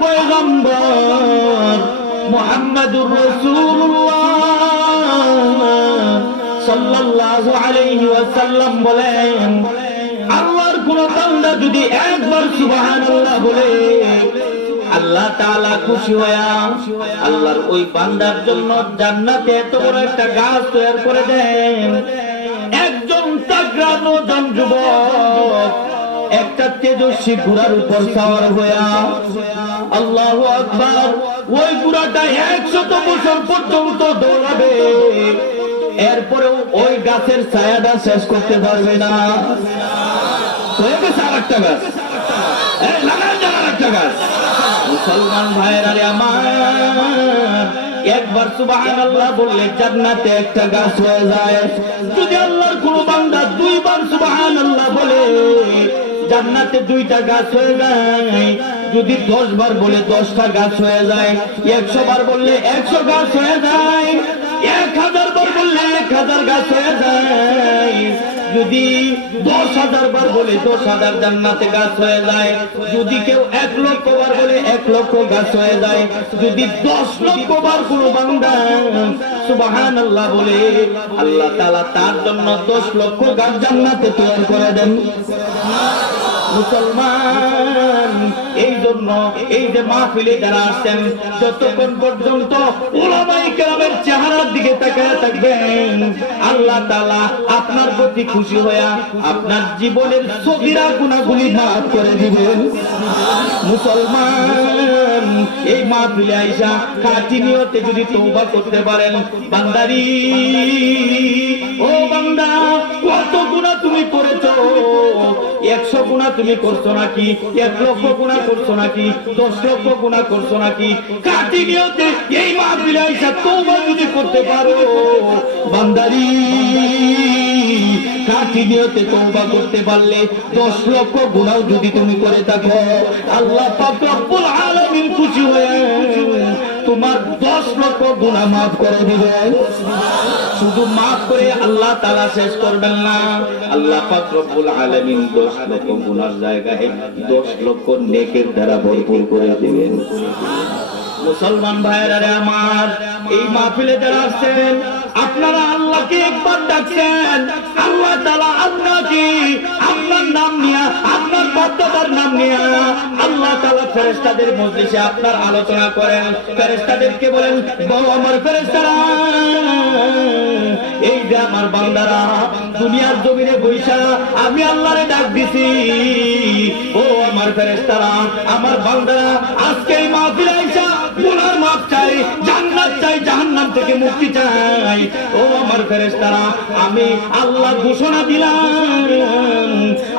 পয়গম্বর মুহাম্মাদুর রাসূলুল্লাহ সাল্লাল্লাহু আলাইহি ওয়াসাল্লাম বলেন, আল্লাহর কোন বান্দা যদি একবার সুবহানাল্লাহ বলে, আল্লাহ তাআলা খুশি হয়া আল্লাহর ওই বান্দার জন্য জান্নাতে এত বড় একটা গাছ তৈরি করে দেন। একজন তাগড়া নওজোয়ান যুবক একটা তেজস্বী ঘোড়ার উপর সওয়ার হয়া, আল্লাহু আকবার, ওই ঘোড়াটা 100 বছর পর্যন্ত দৌড়াবে, এরপরেও ওই গাছের ছায়াটা শেষ করতে পারবে না। আরেকটা গাছ, আরেকটা গাছ। মুসলমান ভাইয়েরা আমার, একবার সুবহানাল্লাহ বললে জান্নাতে একটা গাছ হয়ে যায়। যদি আল্লাহর কোন বান্দা 2 বার সুবহানাল্লাহ বলে, জান্নাতে 2টা গাছ হয়ে যায়। যদি 10 বার বলে 10টা গাছ হয়ে যায়। 100 বার বললে 100 গাছ হয়ে যায়। 1000 বার বললে 1000 গাছ হয়ে যায়। যদি 10,000 বার বলে 10,000 জান্নাতে গাছ হয়ে যায়। যদি কেউ 1 লক্ষ বার বলে 1 লক্ষ গাছ হয়ে যায়। যদি 10 লক্ষ বার কোন বান্দা সুবহানাল্লাহ বলে, আল্লাহ তাআলা তার জন্য 10 লক্ষ গাছ জান্নাতে তৈরি করে দেন। মুসলমান, এই জন্য এই যে মাহফিলে যারা আসছেন, যতক্ষণ পর্যন্ত উলামায়ে কেরামের চেহারার দিকে তাকায় থাকবেন, আল্লাহ তাআলা আপনার প্রতি খুশি হয়ে আপনার জীবনের সগীরা গুনাহগুলি মাফ করে দিবেন। মুসলমান, এই মাহফিলে আইসা খাঁটি নিয়তে যদি তওবা করতে পারেন, বান্দারি ও বান্দা, কত গুনাহ তুমি করেছো, 100 গুনাহ তুমি করছো নাকি, 1 লক্ষ গুনাহ করছো নাকি, 10 লক্ষ গুনাহ করছো নাকি, খাঁটি নিয়তে এই মাহফিলে আইসা তওবা যদি করতে পারো, বান্দারি খাঁটি নিয়তে তওবা করতে পারলে 10 লক্ষ গুনাহ যদি তুমি করে থাকো, আল্লাহ পাক রব্বুল আলামিন খুশি হয়ে তোমার 10 লক্ষ গুনাহ মাফ করে দিবেন। শুধু মাফ করে আল্লাহ তাআলা শেষ করবেন না, আল্লাহ পাক রব্বুল আলামিন 10 লক্ষ গুনার জায়গায় 10 লক্ষ নেকের দ্বারা ভরপুর করে দিবেন। মুসলমান ভাইরা আমার, এই মাহফিলে যারা আসছেন, আপনারা আল্লাহকে একবার ডাকছেন, আল্লাহ তাআলা আপনাকে আপনার নাম নিয়ে, আপনার বক্তব্যের নাম নিয়ে আল্লাহ তাআলা ফেরেশতাদের মজলিসে আপনার আলোচনা করেন। ফেরেশতাদেরকে বলেন, বলো আমার ফেরেশতারা, এই যে আমার বান্দারা দুনিয়ার জমিনে বৈশা আমি আল্লাহরে ডাক দিছি, ও আমার ফেরেশতারা, আমার বান্দারা আজকে এই মাহফিলে আইসা গুনার মাফ চাই, জান্নাত চাই, জাহান্নাম থেকে মুক্তি চাই। ও আমার ফেরেশতারা, আমি আল্লাহ ঘোষণা দিলাম,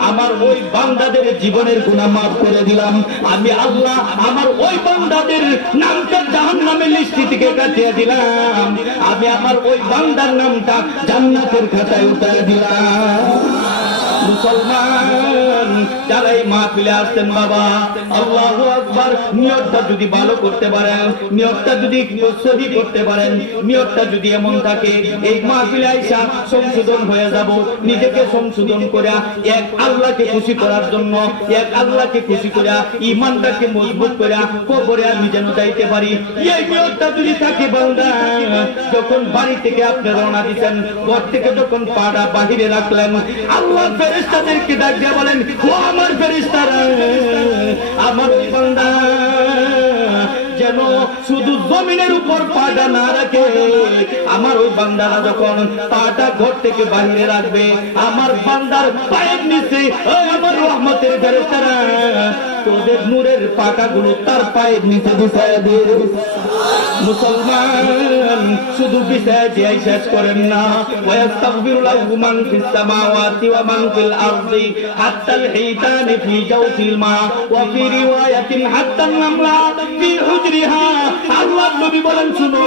আমার ওই বান্দাদের জীবনের গুনাহ মাফ করে দিলাম। আমি আল্লাহ আমার ওই বান্দাদের নামটা জাহান্নামের লিস্ট থেকে কাটিয়ে দিলাম। আমি আমার ওই বান্দার নামটা জান্নাতের খাতায় উঠিয়ে দিলাম। মুসলমান, যারা এই মাহফিলে আসছেন, বাবা আল্লাহু আকবার, নিয়তটা যদি ভালো করতে পারেন, নিয়তটা যদি সহি করতে পারেন, নিয়তটা যদি এমন থাকে এই মাহফিলে আইসা সংশোধন হয়ে যাব, নিজেকে সংশোধন করে এক আল্লাহকে খুশি করার জন্য, এক আল্লাহকে খুশি করে ঈমানটাকে মজবুত করে কবরে আমি যেন যাইতে পারি, এই নিয়তটা যদি থাকে বান্দা, যখন বাড়ি থেকে আপনি রওনা দিবেন, ঘর থেকে যখন পাড়া বাহিরে রাখলেন, আল্লাহ ফেরেশতাদেরকে ডাক দিয়ে বলেন, ও আমার ফেরেশতারা, আমার বান্দা যেন শুধু জমিনের উপর পাটা না রাখে, আমার ওই বান্দারা যখন পাটা ঘর থেকে বাহিরে রাখবে, আমার বান্দার পায়ের নিচে আমার রহমতের ফেরেশতারা তোদের নূরের পাকাগুলো তার পায়ের নিচে বিছায়া দিয়ে। মুসলমান, শুধু বিছায়া দিয়ে শেষ করেন না, ওয়াস্তাগফিরু লাহু মান ফিস সামাওয়াতি ওয়া মান ফিল আরদি হাত্তাল হিতানি ফি জাওফিল মা ওয়া ফি রিওয়ায়াতিন হাত্তান নামলা ফি হুজরিহা। আল্লাহর নবী বলেন, শুনো,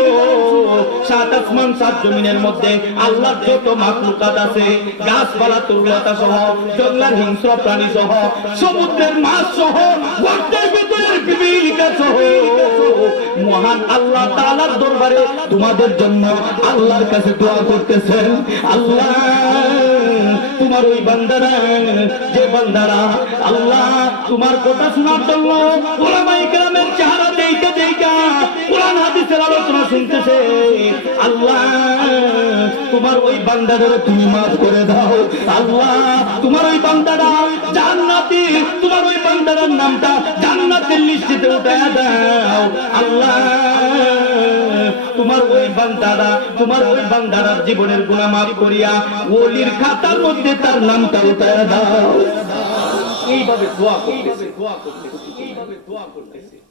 7 আসমান 7 জমিনের মধ্যে আল্লাহর যত মাখলুকাত আছে, গাছপালা তরুলতা সহ, জঙ্গলের হিংস্র প্রাণী সহ, সমুদ্রের মাছ সহ, গর্তের ভিতরের পিপিলিকা সহ, মহান আল্লাহ তাআলার দরবারে তোমাদের জন্য আল্লাহর কাছে দোয়া করতেছেন। আল্লাহ, তোমার ওই বান্দারা, যে বান্দারা আল্লাহ তোমার কথা শোনার জন্য উলামায়ে কেরামের তোমার ওই বান্দাটারে তুমি মাফ করে দাও আল্লাহ, তোমার ওই বান্দাটা জান্নাতি, তোমার ওই বান্দাটার নামটা জান্নাতের লিস্টে উঠায়া দাও আল্লাহ, তোমার ওই বান্দাটার জীবনের গুনাহ মাফ করিয়া ওলির খাতার মধ্যে তার নামটা উঠায়া দাও। এইভাবে দোয়া করতেছে,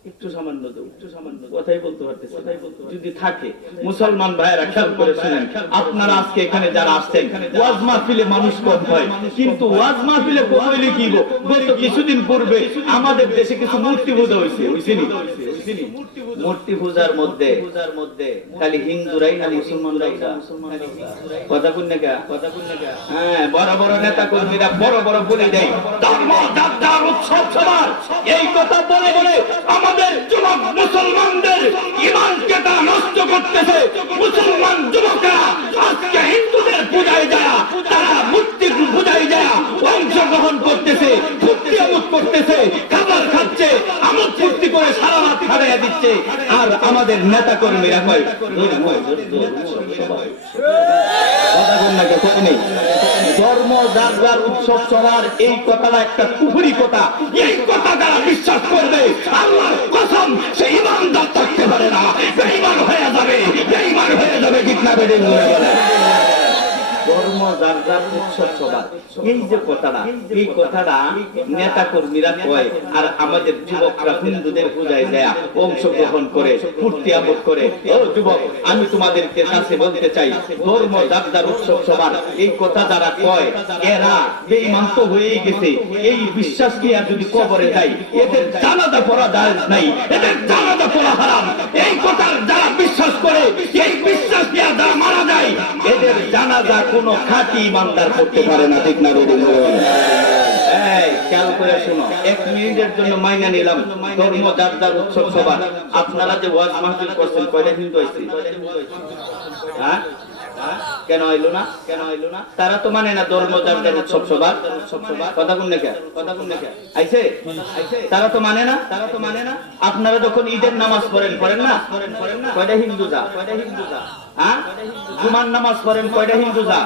একটু সামান্য কথাই বলতে পারতেছে, যদি থাকে মুসলমান ভাইয়েরা খেয়াল করে শুনেন, আপনারা আজকে এখানে যারা আসছেন ওয়াজ মাহফিলে মানুষ কম হয়, কিন্তু ওয়াজ মাহফিলে কম হইলে কি গত কিছুদিন পূর্বে আমাদের দেশে কিছু মূর্তি পূজা হয়েছে, মূর্তি পূজার মধ্যে খালি হিন্দুরাই না মুসলমানরাই না, কথা কোন না, হ্যাঁ বড় বড় নেতা কর্মীরা বড় বড় বলে দেয় ধর্ম যাত্রার উৎসব সবার, এই কথা বলে বলে আমাদের যুবক মুসলমানদের ঈমানকে তারা নষ্ট করতেছে। মুসলমান যুবকরা আজকে হিন্দুদের পূজায় যায়, তারা মূর্তির পূজায় যায় অংশগ্রহণ করতেছে, মূর্তি আমোদ করতেছে, খাবার খাচ্ছে, আমোদ ফুর্তি করে সারা রাত খাড়াইয়া দিচ্ছে, আর আমাদের নেতা কর্মীরা কয় ধর্ম যাত্রার উৎসব চলার এই কথাটা একটা কুফরি কথা, এই কথা যারা বিশ্বাস করবে আল্লাহর কসম সে ঈমানদার থাকতে পারে না, বেঈমান হয়ে যাবে, ঠিক না বেড়ে ধর্ম যার উৎসব সবার এই যে কথাটা, এই কথাটা নেতা কর্মীরা কয়, আর আমাদের যুবকরা হিন্দুদের পূজায় যায় অংশগ্রহণ করে মূর্তি আমোদ করে। ও যুবক, আমি তোমাদেরকে কাছে বলতে চাই, ধর্ম যার উৎসব সবার এই কথা যারা কয় এরা বেঈমান তো হয়েই গেছে। এই বিশ্বাস নিয়ে যদি কবরে যায় এদের জানাজা পড়া যায় নাই, এদের জানাজা পড়া হারাম। এই কথার যারা বিশ্বাস করে, এই বিশ্বাস নিয়ে যারা মারা যায় এদের জানাজা কোনো খাঁটি ইমানদার করতে পারে না, ঠিক না? খেয়াল করে শোনো, 1 মিনিটের জন্য মাইনা নিলাম ধর্ম যার উৎসব সবার। আপনারা যে ওয়াজ মাহফিল করছেন কয়টা হিন্দু আইছে? হ্যাঁ, কেন আইলো না? তারা তো মানে না ধর্ম যার উৎসব সবার, কথা কোন লেখা আইছে, তারা তো মানে না। আপনারা যখন ঈদের নামাজ পড়েন না, কয়টা হিন্দু যা? হ্যাঁ, জুমার নামাজ পড়েন কয়টা হিন্দু যা?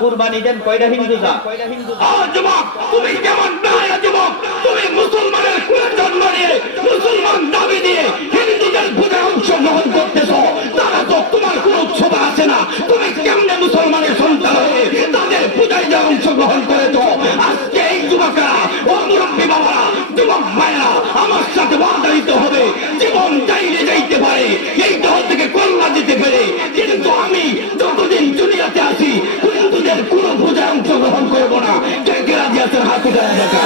কুরবানি দেন কয়টা হিন্দু যা? যুবক, তুমি কেমন যুবক, তুমি মুসলমানের কুলে জন্ম নিয়ে মুসলমান দাবি দিয়ে হিন্দুদের পূজায় অংশগ্রহণ করতেছ, তারা তো তোমার কোন উৎসব আছে না, তুমি কেমনে মুসলমানের সন্তান হয়ে তাদের পূজায় যে অংশগ্রহণ করেছ? আজকে এই যুবকরা, ও মুরব্বী বাবা, যুবক ভাইরা, আমার সাথে ওয়াদা দিতে হবে, জীবন চাইলে যাইতে পারে, এই দল থেকে কল্যাণ দিতে পারে, কিন্তু আমি যতদিন দুনিয়াতে আছি হিন্দুদের কোন পূজায় অংশগ্রহণ করবো না। কে কে রাজি আছেন হাত উঠে দেখা?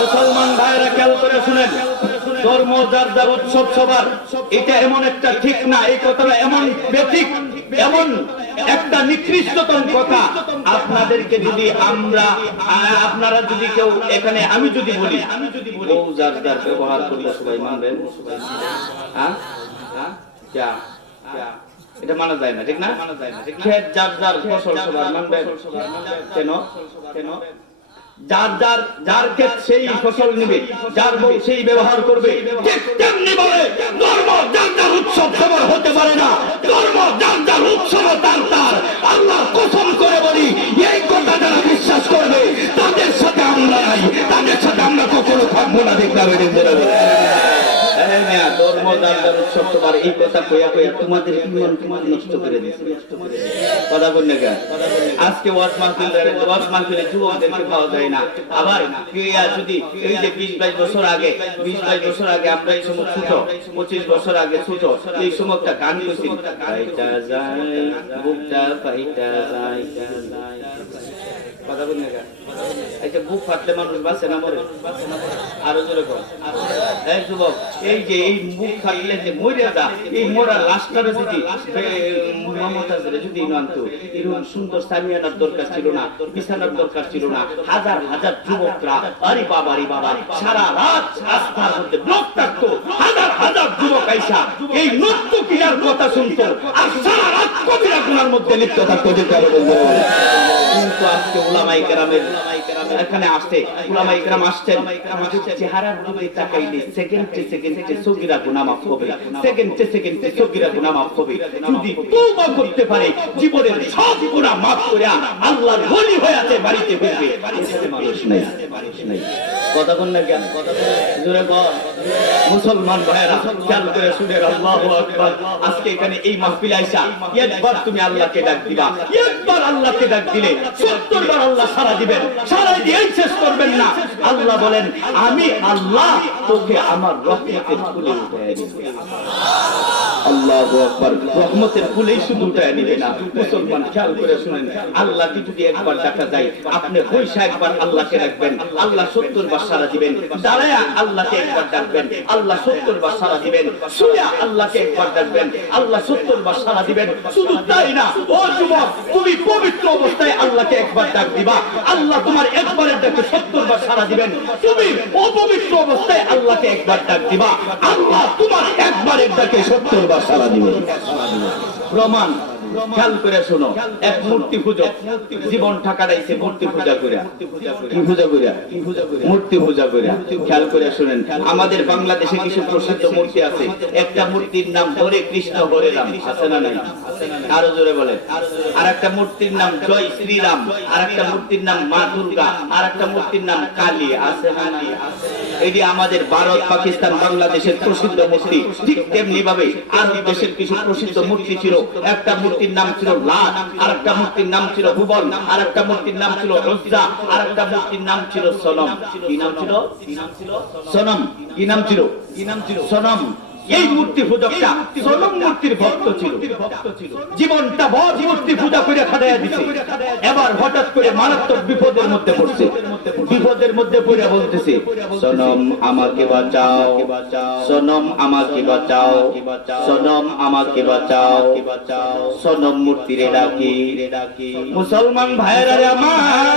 মুসলমান ভাইরা খেয়াল করে শুনেন, ধর্ম যার উৎসব সবার, এটা এমন একটা ঠিক না, এই কথাটা এমন বেঠিক, এমন একটা নিকৃষ্টতম কথা। আপনাদেরকে যদি আপনারা যদি কেউ এখানে, আমি যদি বলি বউ যার ব্যবহার করলে সবাই মানবেন? এটা মানা যায় না, ঠিক না? খেত যার ফসল সবার মানবেন? কেন? যার ক্ষেত সেই ফসল নিবে, যার বউ সেই ব্যবহার করবে। ঠিক তেমনি ভাবে ধর্ম যার উৎসব সবার হতে পারে না, ধর্ম যার উৎসব তার। আল্লাহ কসম করে বলি, এই কথা যারা বিশ্বাস করবে তাদের সাথে আমরা নাই, তাদের সাথে আমরা কখনো থাকবো না, ঠিক না? ধর্ম যার উৎসব সবার এই কথা কইয়া তোমাদের ঈমান নষ্ট করে দিয়েছে, কথা বল না। আজকে ওয়াজ মাহফিলে যুবকদেরকে পাওয়া যায় না। আবার যদি এই যে 20-22 বছর আগে আমরা এই সময় ছোট, 25 বছর আগে ছোট, এই সময় একটা গান কইছি, পাইটা যায় বুকটা পাইটা যায়, কথা বল না। আচ্ছা, বুক ফাটলে মানুষ বাঁচে না মরে? আরো জোরে কর। এই যুবক, এই যে এই মুখ ফাটলে যে মরে যা, এই মরা লাশটারে যদি আনতো, এরকম সুন্দর সামিয়ানার দরকার ছিল না, বিছানার দরকার ছিল না। হাজার হাজার যুবকরা আরে বাবা সারা রাত রাস্তার মধ্যে ব্লক থাকতো, হাজার হাজার যুবক আইসা এই নৃত্য ক্রিয়ার কথা শুনতো, আর সারা রাত কবিরা গবেষণার মধ্যে লিপ্ত থাকতো। কিন্তু আজকে উলামায়ে কেরামের এখানে আসছে, উলামায়ে কেরাম আসছেন, আমাদের চেহারার দিকে তাকাইলে সেকেন্ডে সেকেন্ডে সগীরা গুনাহ মাফ হবে, সেকেন্ডে সেকেন্ডে সগীরা গুনাহ মাফ হবে। যদি তওবা করতে পারে জীবনের সব গুনাহ মাফ করে আল্লাহর ওলি হয়ে আছে বাড়িতে ফিরবে। এখানে মানুষ নাই। কথা কোন না জ্ঞান, কথা জোরে বল। মুসলমান ভাইরা খেয়াল করে শুনেন, আল্লাহু আকবার। আজকে এখানে এই মাহফিলে আইসা একবার তুমি আল্লাহকে ডাক দিবা, একবার আল্লাহকে ডাক দিলে 70 বার আল্লাহ সাড়া দিবেন, সাড়া দিয়ে শেষ করবেন না। আল্লাহ বলেন, আমি আল্লাহ তোকে আমার রহমতের ফুলে উঠায় নিব। আল্লাহু আকবার। রহমতের ফুলেই শুধু উঠায় নিবে না। মুসলমান খেয়াল করে শুনেন, আল্লাহকে যদি একবার ডাকা যায়, আপনি পয়সা একবার আল্লাহকে ডাকবেন, আল্লাহ 70 বার সাড়া দিবেন। দাঁড়ায়া আল্লাহকে একবার ডাকবেন, আল্লাহ 70 বার সাড়া দিবেন। শুয়া আল্লাহকে একবার ডাকবেন, আল্লাহ 70 বার সাড়া দিবেন। শুধু তাই না, ও যুবক, তুমি পবিত্র অবস্থায় আল্লাহকে একবার ডাক দিবা, আল্লাহ তোমার একবারের ডাকে 70 বার সাড়া দিবেন। তুমি অপবিত্র অবস্থায় আল্লাহকে একবার ডাক দিবা, আল্লাহ তোমার একবারের ডাকে 70 বার সাড়া দিবেন। প্রমাণ খেয়াল করে শোনো, এক মূর্তি পূজক জীবনটা কাটাইছে মূর্তি পূজা কইরা। কি পূজা কইরা? মূর্তি পূজা কইরা। খেয়াল করে শুনেন, আমাদের বাংলাদেশে কিছু প্রসিদ্ধ মূর্তি আছে। একটা মূর্তির নাম হরে কৃষ্ণ হরে রাম, আছে না নাই? আরো জোরে বলে। আর একটা মূর্তির নাম জয় শ্রীরাম, আর একটা মূর্তির নাম মা দুর্গা, আর একটা মূর্তির নাম কালী, আছে না নাই? এটি আমাদের ভারত, পাকিস্তান, বাংলাদেশের প্রসিদ্ধ মূর্তি। ঠিক তেমনি ভাবে আরব দেশের কিছু প্রসিদ্ধ মূর্তি ছিল। একটা মূর্তির নাম ছিল লাত, আর একটা মূর্তির নাম ছিল হুবল, আর একটা মূর্তির নাম ছিল উজ্জা, আর একটা মূর্তির নাম ছিল সনম। কি নাম ছিল? সনম। কি নাম ছিল? সনম। এই মূর্তি পূজকটা সনম মূর্তির ভক্ত ছিল। জীবনটা ভর মূর্তি পূজা করে খাটাইয়া দিছে। এবার হঠাৎ করে মারাত্মক বিপদের মধ্যে পড়ছে। বিপদের মধ্যে পড়ে বলতেছে, সনম আমাকে বাঁচাও, সনম আমাকে বাঁচাও, সনম আমাকে বাঁচাও। সনম মূর্তিরে ডাকি। মুসলমান ভাইয়েরা আমার,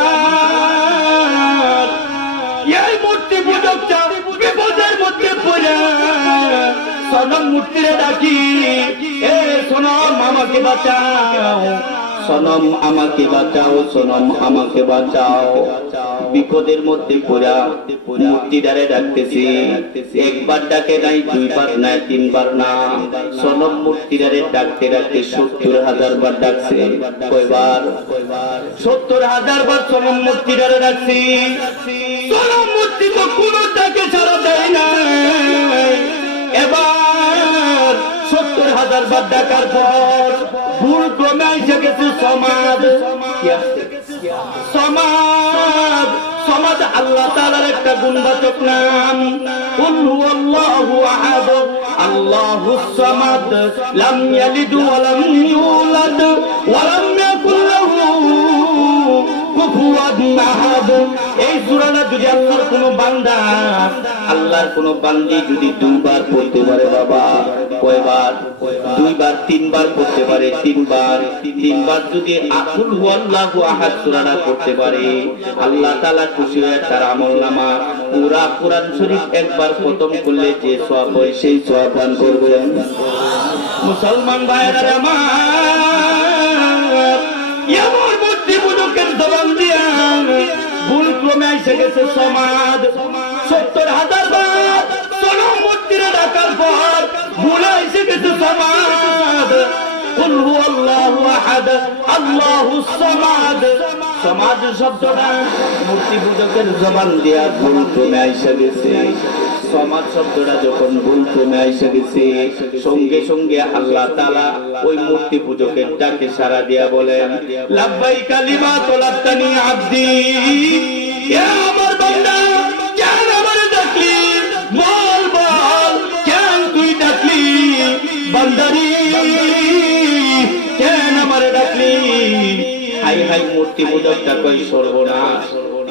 এই মূর্তি পূজকটা বিপদের মধ্যে পড়ে সনম মূর্তিরে ডাকি, এ সনম আমাকে বাঁচাও, সনম আমাকে বাঁচাও, সনম আমাকে বাঁচাও। বিপদের মধ্যে পড়া মূর্তিটারে ডাকতেছি। একবার ডাকে নাই, দুইবার নাই, তিনবার না, সনম মূর্তিটারে ডাকতে ডাকতে 70,000 বার ডাকছে। কয়বার? 70,000 বার সনম মূর্তিটারে ডাকছি। সনম মূর্তি তো কোনো ডাকে ছাড়া দেয় না। এবার 70,000 বার ডাকার পর ভুল ক্রমে এসে গেছে সমাজ। সমাজ, সমাজ আল্লাহ তাআলার একটা গুণবাচক নাম। কুল হুয়াল্লাহু আহাদ, আল্লাহুস সামাদ, লাম ইয়ালিদ ওয়া লাম ইউলাদ ওয়া লাম ইয়াকুল লাহু কুফুয়ান আহাদ। এই সূরাটা যদি আল্লাহর কোন বান্দা, আল্লাহর কোন বান্দি যদি দুইবার পড়তে পারে, বাবা কয়বার? দুইবার, তিনবার পড়তে পারে, তিনবার যদি কুল হুয়াল্লাহু আহাদ সূরাটা পড়তে পারে, আল্লাহ তাআলা খুশি হয়ে তার আমলনামা পুরা কোরআন শরীফ একবার খতম করলে যে সওয়াব হয় সেই সওয়াব দান করবেন। মুসলমান ভাইরা আমার, এমন মূর্তি পূজকের জবান দিয়া ভুল ক্রমে এসে গেছে সমাজ। 70,000 বার সনম মূর্তিরে ডাকার পর ভুলে এসে গেছে সমাজ। কুল হুয়াল্লাহু আহাদ, আল্লাহুস সামাদ। সমাজ শব্দটা মূর্তি পূজকের জবান দিয়া ভুল ক্রমে এসে গেছে। সমাজ শব্দটা যখন ভুল ক্রমে এসে গেছে, সঙ্গে সঙ্গে আল্লাহ তাআলা ওই মূর্তি পূজকের ডাকে সাড়া দিয়া বলেন, লাব্বাইক লিমা তালাবতানি আবদি। এ আমার বান্দা, কেন আমারে ডাকলি? বল বল, কেন তুই ডাকলি? বান্দারি, কেন আমারে ডাকলি? হাই হাই মূর্তি পূজকটা কই সর্বনাশ।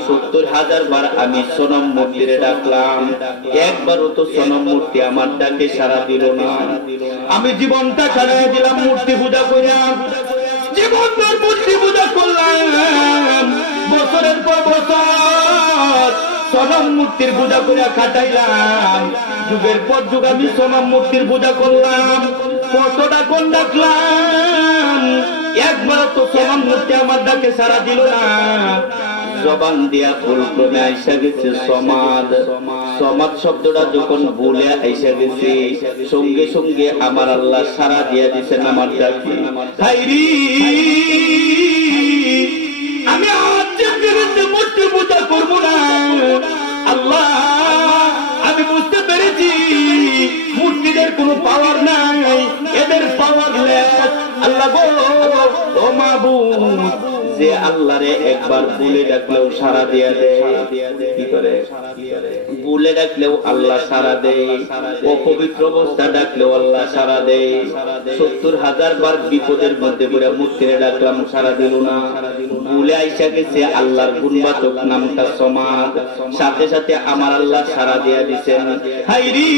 70,000 বার আমি সনম মূর্তিরে ডাকলাম, একবারও তো সনম মূর্তি আমার ডাকে সাড়া দিল না। আমি জীবনটা কাটাই দিলাম মূর্তি পূজা কইরা, জীবনভর মূর্তি পূজা করলাম, বছরের পর বছর সনম মূর্তির পূজা কইরা কাটাইলাম। যুগের পর যুগ আমি সনম মূর্তির পূজা করলাম, কতটা কোন ডাকলাম, যখন মূর্তি আমার ডাকে সাড়া দিল না, জবান দিয়া ভুল ক্রমে আইসা গেছে সমাদ। সমাদ শব্দটা যখন ভুলে আইসা গেছে, সঙ্গে সঙ্গে আমার আল্লাহ সাড়া দিয়া দিছেন আমার ডাকে। হাইরি, আমি আজকের বিরুদ্ধে মূর্তি পূজা করবো না। আল্লাহ, আমি বুঝতে পেরেছি মূর্তিদের কোনো পাওয়ার নাই, এদের পাওয়ারলেস। আল্লাহ গো, ও মাবুদ, যে আল্লাহরে একবার বলে ডাকলেও সাড়া দিয়া দেয়, কি করে? বলে ডাকলেও আল্লাহ সাড়া দেয়, অপবিত্র অবস্থা ডাকলেও আল্লাহ সাড়া দেয়। 70,000 বার বিপদের মধ্যে পড়ে মূর্তিরে ডাকলাম, সাড়া দিল না। বলে আইসা গেছে আল্লাহর গুণবাচক নামটা সমাদ, সাথে সাথে আমার আল্লাহ সাড়া দিয়া দিছেন। হাইরি,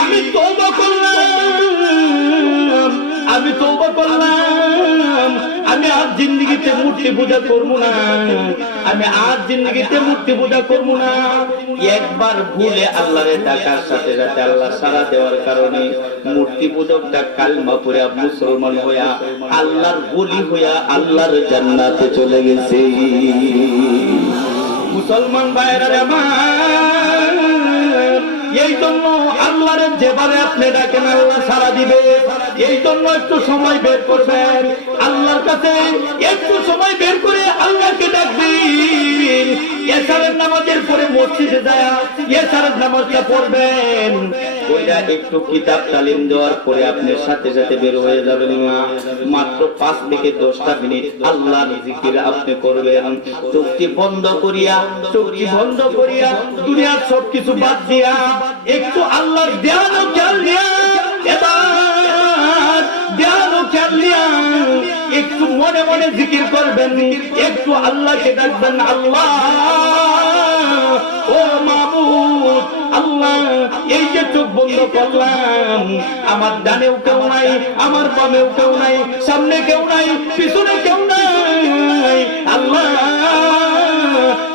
আমি তওবা করলাম, আমি তওবা করলাম, আমি আজ জিন্দেগিতে মূর্তি পূজা করবো না, আমি আজ জিন্দেগিতে মূর্তি পূজা করবো না। একবার ভুলে আল্লাহরে ডাকার সাথে সাথে আল্লাহ সাড়া দেওয়ার কারণে মূর্তি পূজকটা কালমা পড়ে মুসলমান হইয়া আল্লাহর বলি হইয়া আল্লাহর জান্নাতে চলে গেছে। মুসলমান ভাইরা আমার, এই জন্য আল্লাহর যেবারে আপনি ডাকেন আল্লাহ সাড়া দিবে। এই জন্য একটু সময় বের করবেন, আল্লাহর কাছে একটু সময় বের করে আল্লাহকে ডাকবেন। এশারের নামাজের পরে মসজিদে যায় এশারের নামাজটা পড়বেন, ওইটা একটু কিতাব তালিম দেওয়ার পরে আপনি সাথে সাথে বের হয়ে যাবেন। মাত্র 5 থেকে 10টা মিনিট আল্লাহর জিকির আপনি করবেন। চোখটি বন্ধ করিয়া, চোখটি বন্ধ করিয়া দুনিয়ার সবকিছু বাদ দিয়া একটু আল্লাহর ধ্যান ও খেয়াল দিয়া, এবার ধ্যান ও খেয়াল দিয়া একটু মনে মনে জিকির করবেন, একটু আল্লাহকে ডাকবেন। আল্লাহ, ও মাবুদ, আল্লাহ, এই যে চোখ বন্ধ করলাম, আমার ডানেও কেউ নাই, আমার বামেও কেউ নাই, সামনে কেউ নাই, পিছনে কেউ নাই। আল্লাহ,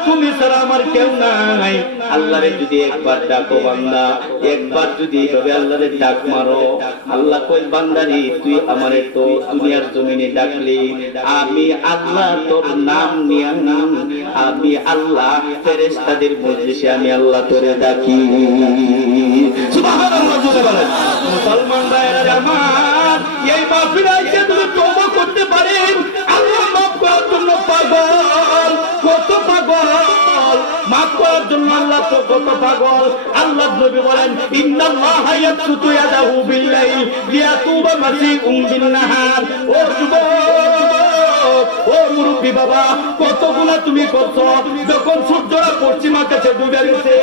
তুমি ছাড়া আমার কেউ নাই। আল্লাহরে যদি একবার ডাকো বান্দা, একবার যদি এইভাবে আল্লাহরে ডাক মারো, আল্লাহ কই বান্দারি তুই আমারে তো দুনিয়ার জমিনে ডাকলি, আমি আল্লাহ তোর নাম নিয়া, আমি আল্লাহ ফেরেশতাদের মজলিসে আমি আল্লাহ তোরে ডাকি। সুবহানাল্লাহ জোরে বলেন। মুসলমান ভাইরা আমার, এই মাহফিলে এসে তুমি তওবা করতে পারেন, আল্লাহ মাফ করার জন্য পাগল, কত পাগল, মাফ করার জন্য আল্লাহ তো কত পাগল। আল্লাহ নবী বলেন, ইন্নাল্লাহা ইয়াবসুতু ইয়াদাহু বিল-লাইল লিয়াতুবা মাসিউম বিন-নাহার। ও যুবক, ও মুরব্বি বাবা, কত গুনাহ তুমি করছো। যখন সূর্যটা পশ্চিম আকাশে ডুবে গেছে,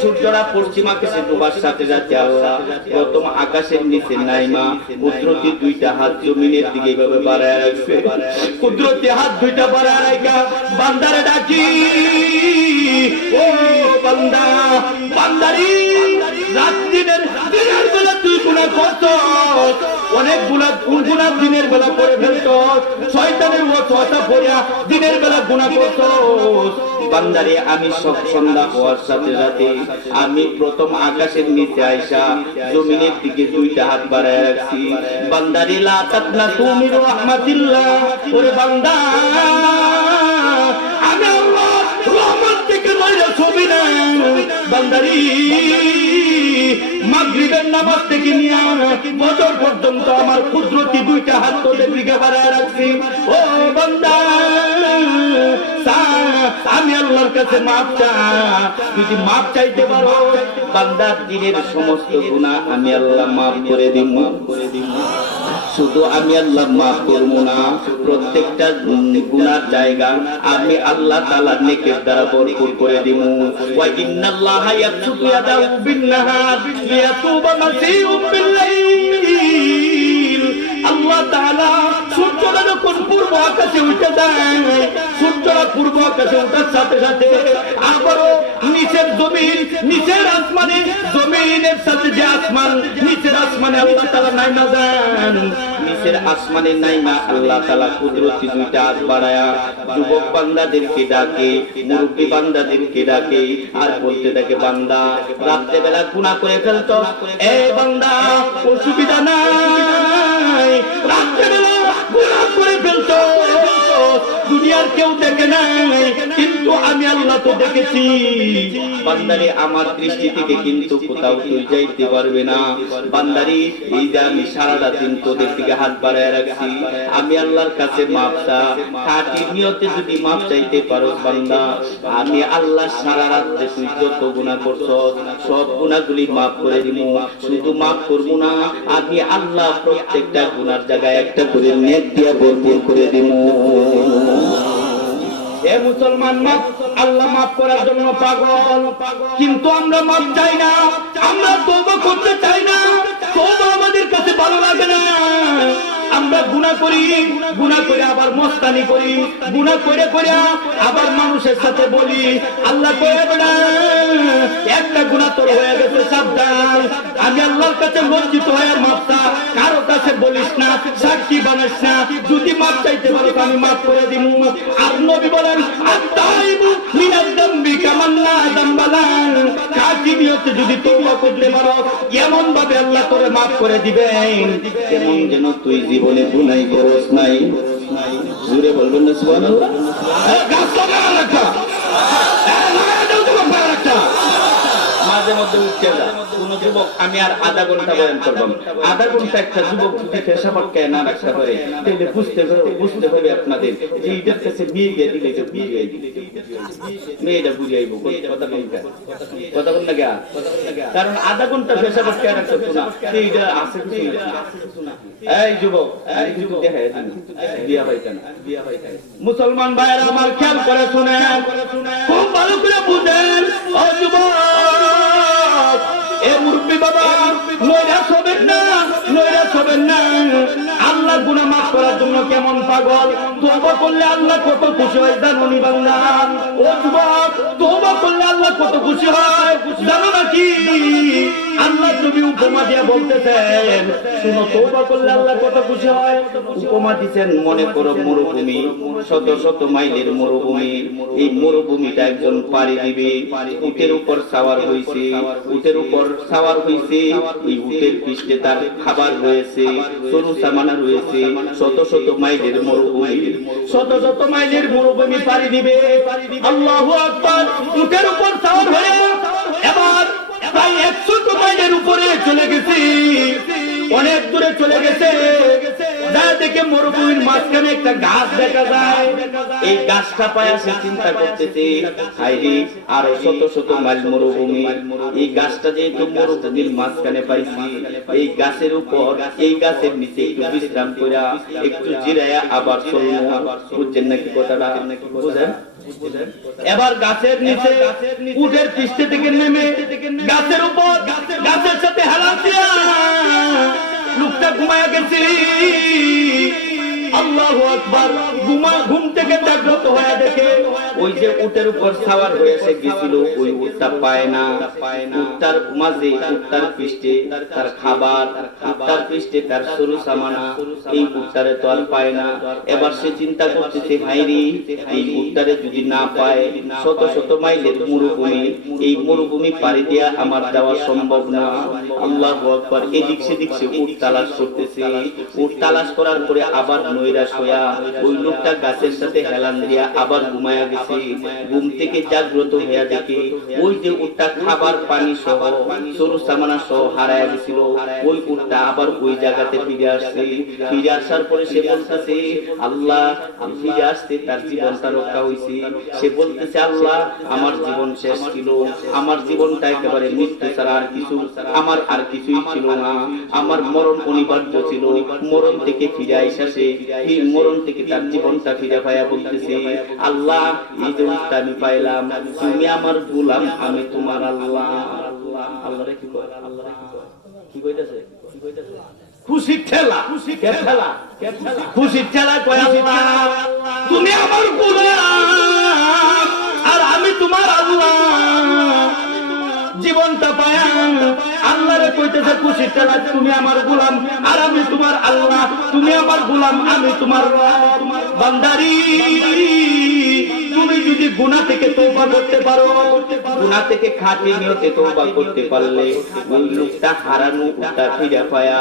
সূর্যটা পশ্চিম আকাশে ডুবার সাথে সাথে আল্লাহ প্রথম আকাশের নিচে নাইমা কুদরতি 2টা হাত জমিনের দিকে এইভাবে বাড়ায় রাখছে। কুদরতি হাত 2টা বাড়ায় রাখা বান্দারে ডাকি, ও বান্দা, বান্দারি, রাত দিনের বেলা তুই গুনাহ করছস, অনেক গুনাহ, কোন গুনাহ দিনের বেলা করে ফেলছস, শয়তানের ওয়াসওয়াসা পড়িয়া দিনের বেলা গুনাহ করছস। বান্দারে, আমি সব সন্ধ্যা হওয়ার সাথে সাথে আমি প্রথম আকাশের নিচে আইসা জমিনের দিকে 2টা হাত বাড়ায় রাখছি। বান্দারে, লা তাকনাতু মির রাহমাতিল্লাহ। ওরে বান্দা, আমি আল্লাহ রহমত থেকে নইরা ছবি না। বান্দারি, মাগরিবের নামাজ থেকে নিয়ে ফজর পর্যন্ত আমার কুদরতি 2টা হাত তোদের দিকে বাড়ায় রাখছি। ও বান্দা, আমি আল্লাহর কাছে মাফ চা, যদি মাফ চাইতে পারো বান্দার দিনের সমস্ত গুনাহ আমি আল্লাহ মাফ করে দিব। শুধু আমি আল্লাহ মাফ করব না, প্রত্যেকটা গুনার জায়গা আমি আল্লাহ তাআলা নেকের দ্বারা ভরপুর করে দিব। ওয়া ইন্নাল্লাহা ইয়াবসুতু ইয়াদাহু বিন-নাহার লিয়াতুবা মাসিউম বিল-লাইল। আল্লাহ তাআলা সূর্যটা যখন পূর্ব আকাশে উঠে যায়, সূর্যটা পূর্ব আকাশে ওঠার সাথে সাথে আবারও নিচের জমিন, নিচের আসমানে, জমিনের সাথে যে আসমান, নিচের আসমানে আল্লাহ তাআলা নাইমা যান। নিচের আসমানে নাইমা আল্লাহ তাআলা কুদরতি 2টা হাত বাড়ায়া যুবক বান্দাদেরকে ডাকে, মুরব্বী বান্দাদেরকে ডাকে, আর বলতে থাকে, বান্দা, রাত্রে বেলা গুনাহ করে ফেলতো, এ বান্দা অসুবিধা নাই, রাত্রে বেলা দুনিয়ার কেউ দেখে নাই, কিন্তু আমি আল্লাহ তো দেখেছি। বান্দারে আমার দৃষ্টি থেকে কিন্তু কোথাও তুই যাইতে পারবে না। বান্দারে এই যে আমি সারাটা দিন তোদের দিকে হাত বাড়ায় রাখছি, আমি আল্লাহর কাছে মাপ চা। খাঁটি নিয়তে যদি মাপ চাইতে পারো বান্দা, আমি আল্লাহ সারা রাত্রে তুই যত গুনাহ করছস সব গুনাহগুলি মাফ করে দিব। শুধু মাফ করব না, আমি আল্লাহ প্রত্যেকটা গুনার জায়গায় একটা করে নেক দিয়া ভরপুর করে দিব। এ মুসলমান, মাফ আল্লাহ মাফ করার জন্য পাগল, কিন্তু আমরা মাফ চাই না, আমরা তওবা করতে চাই না। তওবা আমাদের কাছে ভালো লাগে না। আমরা গুনাহ করি, গুনাহ করে আবার মস্তানি করি, গুনাহ করে করে আবার মানুষের সাথে বলি আল্লাহ কইবে না একটা গুনাহ তোর হয়ে গেছে, সাবধান। আমি আল্লাহর কাছে লজ্জিত হয়ে মাফ চা, কারো কাছে বলিস না, সাক্ষী বানাস না। যদি মাফ চাইতে পারো আমি মাফ করে দিব। আর নবী বলেন আত-তাইবু মিনাজ যামবি কামান লা যামবা লাহু। খাঁটি নিয়তে যদি তওবা করতে পারো এমন ভাবে আল্লাহ তোরে মাফ করে দিবেন যেমন যেন তুই জীবনে গুনাহ করস নাই। জোরে বলবেন না সুবহানাল্লাহ। গাছ লাগা রাখা, মাঝে মধ্যে উঠে যা কোন যুবক, আমি আর আধা ঘন্টা বয়ান করলাম, আধা ঘন্টা একটা যুবক যদি পেশা পাটকায় না রাখতে পারে তাহলে বুঝতে হবে আপনাদের যে এটার কাছে বিয়ে গিয়ে দিলে তো বিয়ে মেয়েটা বুঝাইব কথা বল না গা। কারণ আধা ঘন্টা পেশা পাটকায় রাখতে না, এইটা আছে কিছু না। এই যুবক কিন্তু দেখা বিয়া হয় কেন? মুসলমান ভাইয়েরা আমার খেয়াল করে শুনেন, খুব ভালো করে বুঝেন। ও যুবক, এ মুরব্বি বাবা, নৈরাশ হবেন না, নৈরাশ হবেন না। আল্লাহ গুনাহ মাফ করার জন্য কেমন পাগল, তওবা করলে আল্লাহ কত খুশি হয় জানো নি বান্দা? ও যুবক, তওবা করলে আল্লাহ কত খুশি হয় জানো নাকি? আল্লাহ নবী উপমা দিয়ে বলতেছেন, শুনো তওবা করলে আল্লাহ কত খুশি হয়। উপমা দিবেন, মনে করো মরুভূমি, শত শত মাইলের মরুভূমি। এই মরুভূমিটা একজন পাড়ি দিবে, উটের উপর সাওয়ার হইছে, উটের উপর সাওয়ার হইছে, এই উটের পৃষ্ঠে তার খাবার রয়েছে, সরু সামানা রয়েছে। শত শত মাইলের মরুভূমি, শত শত মাইলের মরুভূমি পাড়ি দিবে। আল্লাহু আকবার। উটের উপর সাওয়ার হয়ে এবার প্রায় 100 মাইলের উপরে চলে গেছে, অনেক দূরে চলে গেছে। যা দেখে মরুভূমির মাঝখানে একটা গাছ দেখা যায়। এই গাছটা পায়া সে চিন্তা করতেছে, হায়রে আরো শত শত মাইল মরুভূমি, এই গাছটা যেহেতু মরুভূমির মাঝখানে পাইছি, এই গাছের উপর, এই গাছের নিচে একটু বিশ্রাম কইরা একটু জিরায়া আবার চলবো। বুঝছেন নাকি কথাটা? বুঝেন? এবার গাছের নিচে উটের পৃষ্ঠে থেকে নেমে গাছের উপর, গাছের সাথে হেলান দিয়া লোকটা ঘুমায়া গেছে। আল্লাহু আকবার। ঘুম থেকে জাগ্রত হয়ে দেখে ওই যে উটের উপর সাওয়ার হয়ে সে গেছিল, ওই উটটা পায় না। উটটার মাঝে, উটটার পৃষ্ঠে তার খাবার, উটটার পৃষ্ঠে তার সরু সামানা, এই উটটারে তো আর পায় না। এবার সে চিন্তা করতেছে, হায়রে এই উটটারে যদি না পায়, শত শত মাইলের মরুভূমি, এই মরুভূমি পাড়ি দিয়া আমার যাওয়া সম্ভব না। আল্লাহু আকবার। এদিক সেদিক সে উট তালাশ করতেছে। উট তালাশ করার পরে আবার নৈরাশ হইয়া ওই লোকটা গাছের সাথে হেলান দিয়া আবার ঘুমায়া গেছে। ঘুম থেকে জাগ্রত হইয়া দেখে ওই যে উটটা খাবার পানি সহ সরু সামানা সহ হারায়া গেছিল, ওই উটটা আবার ওই জায়গাতে ফিরে আসছে। ফিরে আসার পরে সে বলতেছে, আল্লাহ ফিরে আসতে তার জীবনটা রক্ষা হয়েছে। সে বলতেছে, আল্লাহ আমার জীবন শেষ ছিল, আমার জীবনটা একেবারে মৃত্যু ছাড়া আর কিছু, আমার আর কিছুই ছিল না, আমার মরণ অনিবার্য ছিল। মরণ থেকে ফিরে আইসা সে মরণ থেকে তার জীবনটা ফিরে পাইয়া বলতেছে, আল্লাহ এই যে উটটা আমি পাইলাম, তুমি আমার গোলাম, আমি তোমার আল্লাহ। আল্লাহ কি কয়? কি কইতাছে? খুশির ঠেলা, খুশির ঠেলা, খুশির ঠেলা কয়, আল্লাহ তুমি আমার গোলাম আর আমি তোমার আল্লাহ। জীবনটা পায়া আল্লাহরে কইতেছে, খুশির ঠেলা, তুমি আমার গোলাম আর আমি তোমার আল্লাহ, তুমি আমার গোলাম আমি তোমার রব। বান্দারি তুমি যদি গুনাহ থেকে তওবা করতে পারো, গুনাহ থেকে খাঁটি নিয়তে তওবা করতে পারলে ওই লোকটা হারানো ওটা ফিরে পায়া,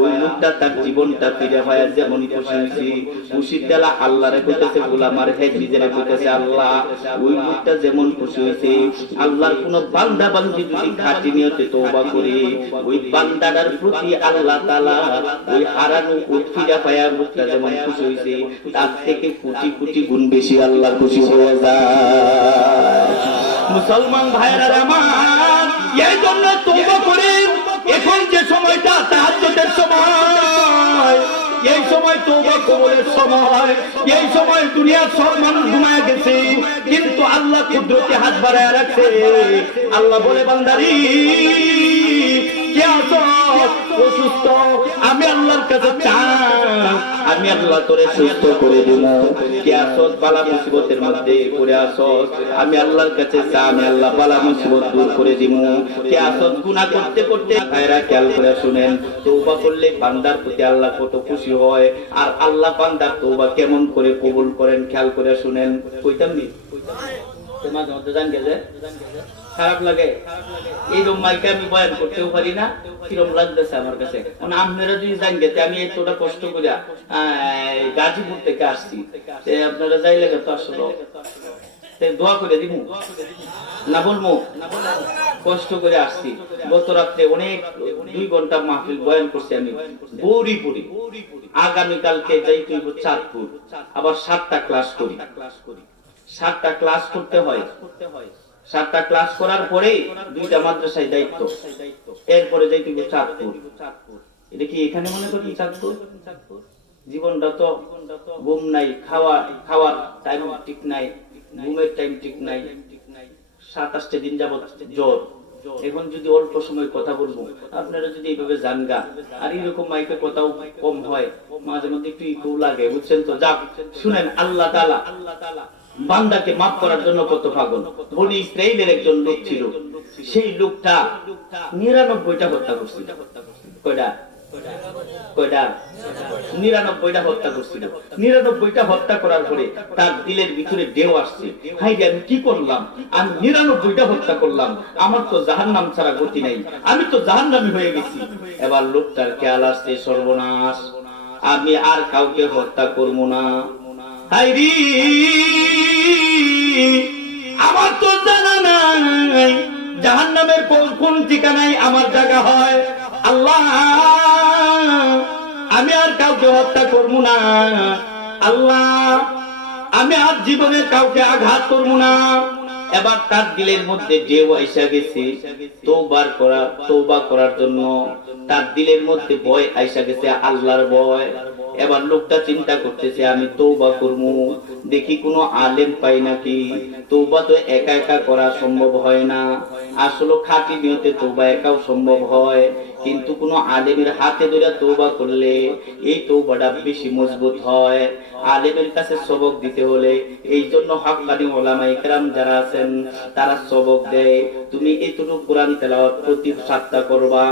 ওই লোকটা তার জীবনটা ফিরে পায়া যেমন খুশি হইছে, খুশির দ্বারা আল্লাহরে কইতেছে গোলামার হে নিজেরে কইতেছে আল্লাহ ওই লোকটা যেমন খুশি হইছে, আল্লাহর কোন বান্দা বান্দি যদি খাঁটি নিয়তে তওবা করে ওই বান্দাটার প্রতি আল্লাহ তাআলা ওই হারানো ওই ফিরে পায়া লোকটা যেমন খুশি হইছে তার থেকে কোটি কোটি গুণ বেশি আল্লাহ খুশি হয়ে যায়। মুসলমান ভাইরা আমার, এই জন্য তওবা করেন। এখন যে সময়টা তাহাজ্জুদের সময়, এই সময় তওবা কবুলের সময়, এই সময় দুনিয়ার সব মানুষ ঘুমায় গেছে, কিন্তু আল্লাহ কুদরতি হাত বাড়ায় রাখছে। আল্লাহ বলে বান্দারি কে আছো অসুস্থ, আমি আল্লাহর কাছে চাই, আমি আল্লাহ তোরে সুস্থ করে দেব। কে আছো বালা মুসিবতের মধ্যে পড়ে আছো, আমি আল্লাহর কাছে চাই, আমি আল্লাহ বালা মুসিবত দূর করে দিব। কে আছো গুনাহ করতে করতে, ভাইরা খেয়াল করে শুনেন, তওবা করলে বান্দার প্রতি আল্লাহ কত খুশি হয়, আর আল্লাহ বান্দার তওবা কেমন করে কবুল করেন খেয়াল করে শুনেন। কইতাম নি তোমার মধ্যে জান গেছে খারাপ লাগে, এই মাইকে আমি বয়ান করতেও পারি না, কিরম লাগতেছে আমার কাছে। আপনারা যদি জান গেছে আমি এতটা কষ্ট করে গাজীপুর থেকে আসছি, আপনারা যাই লাগে তো আসলে দোয়া করে দিব না, বলবো কষ্ট করে আসছি। গত রাত্রে অনেক 2 ঘন্টা মাহফিল বয়ান করছি আমি গৌরীপুরে। আগামীকালকে যাই তুই চাঁদপুর, আবার 7টা ক্লাস করি, 7টা ক্লাস করতে হয়। 7টা ক্লাস করার পরে 2টা মাদ্রাসায় দায়িত্ব, এরপরে যাই তুই চাঁদপুর। এটা কি এখানে মনে করবি চাঁদপুর? জীবনটা তো ঘুম নাই, খাওয়ার টাইম ঠিক নাই, ঘুমের টাইম ঠিক নাই। 27টা দিন যাবত জ্বর। এখন যদি অল্প সময় কথা বলবো, আপনারা যদি এইভাবে জানগা, আর এরকম মাইকে কথাও কম হয়, মাঝে মধ্যে একটু ইকো লাগে, বুঝছেন তো। যাক শুনেন, আল্লাহ তাআলা বান্দাকে মাফ করার জন্য কত পাগল। বনি ইসরাইলের একজন লোক ছিল, সেই লোকটা 99টা হত্যা করছিল। কয়টা? 99টা হত্যা করছিল। 99টা হত্যা করার পরে তার দিলের ভিতরে ঢেউ আসছে, হাই রে আমি কি করলাম, আমি 99টা হত্যা করলাম, আমার তো জাহান্নাম ছাড়া গতি নাই, আমি তো জাহান্নামী হয়ে গেছি। এবার লোকটার খেয়াল আসছে, সর্বনাশ, আমি আর কাউকে হত্যা করবো না। হাই রে আমার তো জানা নাই জাহান্নামের কোন ঠিকানায় আমার জায়গা হয়। আল্লাহ আমি আর কাউকে হত্যা করবো না, আল্লাহ আমি আর জীবনে কাউকে আঘাত করবো না। এবার তার দিলের মধ্যে ঢেউ আইসা গেছে তওবা করার জন্য, তার দিলের মধ্যে ভয় আইসা গেছে, আল্লাহর ভয়। এবার লোকটা চিন্তা করতেছে আমি তওবা করবো, দেখি কোনো আলেম পাই নাকি। তওবা তো একা একা করা সম্ভব হয় না, আসলে খাঁটি নিয়তে তওবা একাও সম্ভব হয়, কিন্তু কোনো আলেমের হাতে ধরে তওবা করলে এই তওবাটা বেশি মজবুত হয়। আলেমের কাছে সবক দিতে হলে এই জন্য হাক্কানি উলামায়ে কেরাম যারা আছেন তারা সবক দেয়, তুমি এতটুকু কোরআন তেলাওয়াত প্রতি সপ্তাহ করবা,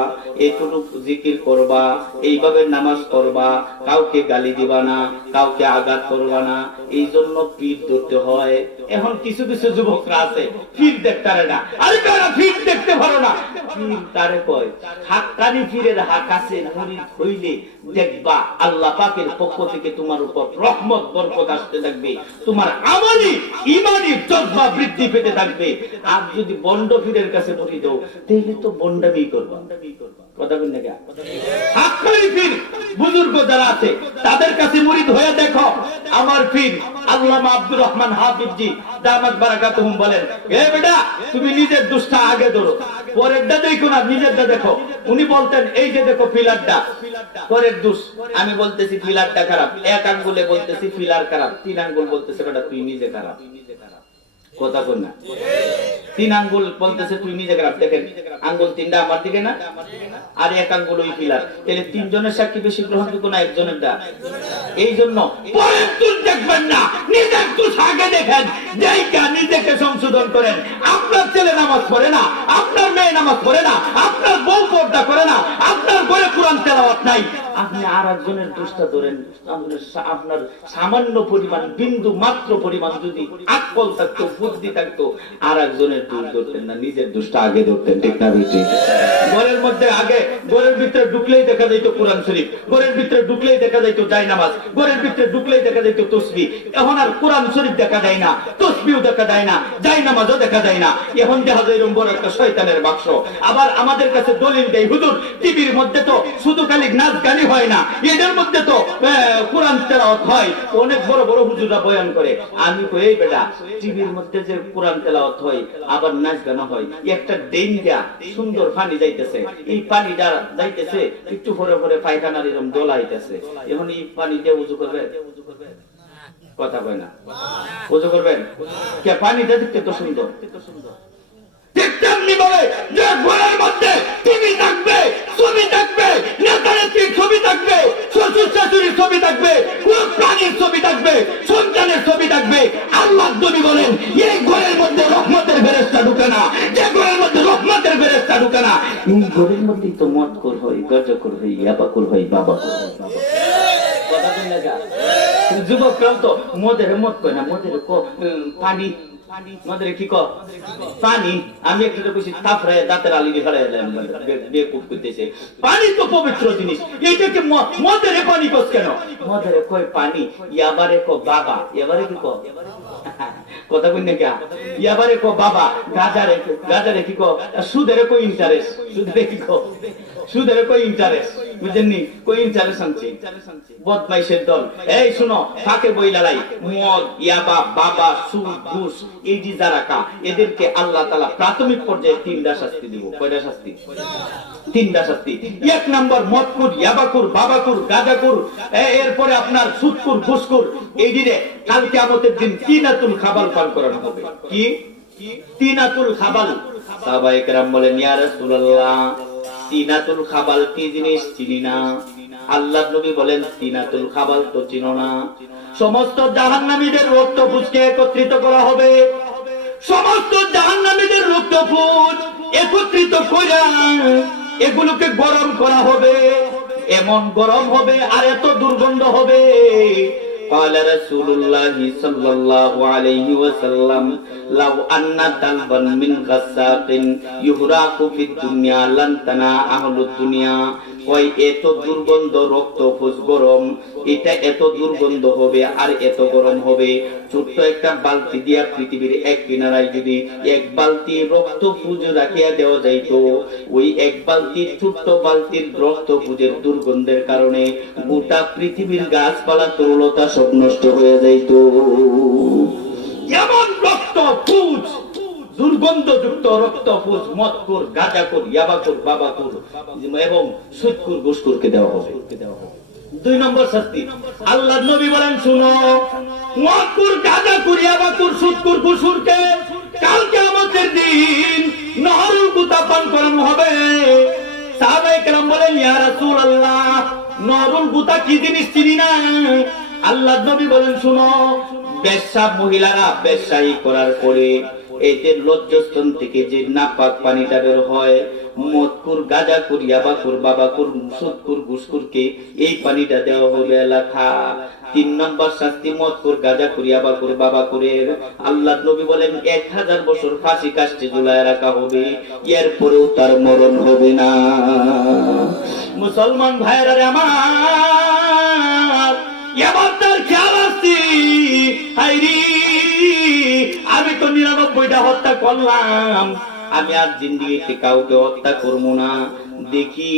এতটুকু জিকির করবা, এইভাবে নামাজ করবা, কাউকে গালি দিবা না, কাউকে আঘাত করবা না। এই জন্য পীর ধরতে হয়। এখন কিছু কিছু যুবকরা আছে পীর দেখতে পারে না, আরে কারা পীর দেখতে পারো না, পীর তারে কয় হাক্কানি পীরের কাছে মুরিদ হইলে দেখবা আল্লাহ পাকের পক্ষ থেকে তোমার উপর রহমত বরকত আসতে থাকবে, তোমার আমালি ঈমানি জজ্বা বৃদ্ধি পেতে থাকবে। আর যদি বন্ড পীরের কাছে মুরিদ হও তাহলে তো বন্ডামি করবা। কথা বলেন না, হাক্কানি পীর বুজুর্গ যারা আছে তাদের কাছে মুরিদ হয়ে দেখো। আমার পীর আল্লামা আব্দুর রহমান হাফিজি দামাত বারাকাতুহুম বলেন, এ বেটা তুমি নিজের দোষটা আগে ধরো, পরেরটা দেখো না, নিজেরটা দেখো। উনি বলতেন এই যে দেখো ফিলারটা, পরের দোষ। আমি বলতেছি ফিলারটা খারাপ, এক আঙ্গুলে বলতেছি ফিলার খারাপ, 3 আঙ্গুল বলতেছে বেটা তুই নিজে খারাপ। কথা বল না, 3 আঙ্গুল বলতেছে তুই নিজে খারাপ। দেখেন আঙ্গুল 3টা আমার দিকে না, আর এক আঙ্গুল ওই ফিলার, তাহলে 3 জনের সাক্ষী বেশি গ্রহণযোগ্য না একজনের দা। এই জন্য পরের দোষ দেখবেন না, নিজের দোষ আগে দেখেন, যেইটা নিজেকে সংশোধন করেন। আপনার ছেলে নামাজ পড়ে না, আপনার মেয়ে নামাজ পড়ে না, আপনার বউ পর্দা করে না, আপনার ঘরে কোরআন তেলাওয়াত নাই, আপনি আর একজনের দোষটা ধরেন, আপনার সামান্য পরিমাণ বিন্দু মাত্র পরিমাণ যদি আকল থাকতো, বুদ্ধি থাকতো, আর একজনের দোষ ধরতেন না, নিজের দোষটা আগে ধরতেন। ঠিক না বেশি? ঘরের মধ্যে আগে ঘরের ভিতরে ঢুকলেই দেখা যাইতো কোরআন শরীফ, ঘরের ভিতরে ঢুকলেই দেখা যাইতো জায়নামাজ, ঘরের ভিতরে ঢুকলেই দেখা যাইতো তসবিহ। এখন আর কোরআন শরীফ দেখা যায় না, তসবিহও দেখা যায় না, জায়নামাজও দেখা যায় না। এখন দেখা যায় এরকম বড় একটা শয়তানের বাক্স। আবার আমাদের কাছে দলিল দেয়, হুজুর টিভির মধ্যে তো শুধু খালি নাচ গানই হয় না, এদের মধ্যে তো কোরআন তেলাওয়াত হয়, অনেক বড় বড় হুজুররা বয়ান করে। আমি কই এই বেটা, টিভির মধ্যে যে কোরআন তেলাওয়াত হয় আবার নাচ গান হয়, একটা ডেঙ্গা সুন্দর পানি যাইতেছে, এই পানি যারা যাইতেছে একটু পরে পরে পায়খানার এরকম দোলা হইতেছে, এখন এই পানি দিয়ে উজু করবে? কথা কয় না, উজু করবেন? কে পানিটা দেখতে তো সুন্দর, ছবি থাকবে, ছবি থাকবে, নেতানেত্রীর ছবি থাকবে, শ্বশুর শাশুড়ির ছবি থাকবে, প্রাণীর ছবি থাকবে, সন্তানের ছবি থাকবে। আল্লাহ নবী বলেন এই ঘরের মধ্যে রহমতের ফেরেশতা ঢুকে না, যে ঘরের মধ্যে রহমতের ফেরেশতা ঢুকে না, এই ঘরের মধ্যেই তো মদখোর হয়, গাঁজাখোর হয়, ইয়াবাখোর হয়, বাবাখোর হয়। কথা বলেন না? যুবকরাও তো মদের মদ কয় না, মদের পানি, মদের কি কয় পানি। আমি একটা কইছি তাফরায় দাঁতের আলিনি ফেলায় যায়, বেকুব করতেছে। পানি তো পবিত্র জিনিস, এইটাকে মদের পানি কস কেন? মদের কয় পানি, ইয়াবারে কো বাবা, এবারে কি কয় কথা কই না কে? ইয়াবারে কো বাবা, গাজারে কি কয়? সুদের কো ইন্টারেস্ট, সুদের কি কয়? সুদের কই ইন্টারেস্ট, বুঝেননি? কই ইন্টারেস্ট আনছে বদমাইশের দল। এই শুনো, ফাঁকে বই লালাই, মদ, ইয়াবা, বাবা, সুদ, ঘুষ, এই যে যারা কা, এদেরকে আল্লাহ তাআলা প্রাথমিক পর্যায়ে তিনটা শাস্তি দিব। কয়টা শাস্তি? তিনটা শাস্তি। এক নাম্বার মদকুর, ইয়াবাকুর, বাবাকুর, গাঁজাকুর, এরপরে আপনার সুদকুর, ঘুষকুর, এই দিনে কাল কিয়ামতের দিন তিনাতুল খাবাল পান করানো হবে। কি তিনাতুল খাবাল? সাহাবায়ে কেরাম বলেন, ইয়া রাসূলুল্লাহ, তিনাতুল খাবাল কি জিনিস চিনি না। আল্লাহর নবী বলেন, তিনাতুল খাবাল তো চিনো না? সমস্ত জাহান্নামীদের রক্তপুঞ্জকে একত্রিত করা হবে, সমস্ত জাহান্নামীদের রক্তপুঞ্জ একত্রিত করে এগুলোকে গরম করা হবে, এমন গরম হবে আর এত দুর্গন্ধ হবে। قال رسول الله صلى الله عليه وسلم لو أن دلبا من غساق يهراق في الدنيا لن تنا أهل الدنيا। ওই এত দুর্গন্ধ, রক্তপুঞ্জ গরম, এটা এত দুর্গন্ধ হবে আর এত গরম হবে। ছোট্ট একটা বালতি দিয়া পৃথিবীর এক কিনারায় যদি এক বালতি রক্তপুঞ্জ রাখিয়া দেওয়া যাইতো, ওই এক বালতি ছোট্ট বালতির রক্তপুঞ্জের দুর্গন্ধের কারণে গোটা পৃথিবীর গাছপালা তরুলতা সব নষ্ট হয়ে যাইতো। এমন রক্তপুঞ্জ, দুর্গন্ধযুক্ত রক্তপুঞ্জ মদখোর, গাঁজাখোর, ইয়াবাখোর, বাবাখোর এবং সুদখোর, ঘুষখোরকে দেওয়া হবে। দুই নম্বর শাস্তি, আল্লাহর নবী বলেন, শুনো, মদখোর, গাঁজাখোর, ইয়াবাখোর, সুদখোর, ঘুষখোরকে কাল কিয়ামতের দিন নহরুল গুতা পান করানো হবে। সাহাবায়ে কেরাম বলেন, ইয়া রাসূলুল্লাহ, নহরুল গুতা কি জিনিস চিনি না। আল্লাহর নবী বলেন, শুনো, বেশ্যা মহিলারা বেশ্যাই করার পরে এদের লজ্জাস্থান থেকে যে নাপাক পানিটা বের হয়, মদখোর, গাঁজাখোর, ইয়াবাখোর, বাবাখোর, সুদখোর, ঘুষখোরকে এই পানিটা দেওয়া হবে লেখা। তিন নম্বর শাস্তি মদখোর, গাঁজাখোর, ইয়াবাখোর, বাবাখোরের আল্লাহর নবী বলেন 1000 বছর ফাঁসি কাস্টে ঝুলায় রাখা হবে, এরপরেও তার মরণ হবে না। মুসলমান ভাইরা আমার, এবার তার খেয়াল আসছি, হাইরি আমি তো 99টা হত্যা করলাম, আমি আর জিন্দেগিতে কাউকে হত্যা করবো না। দেখি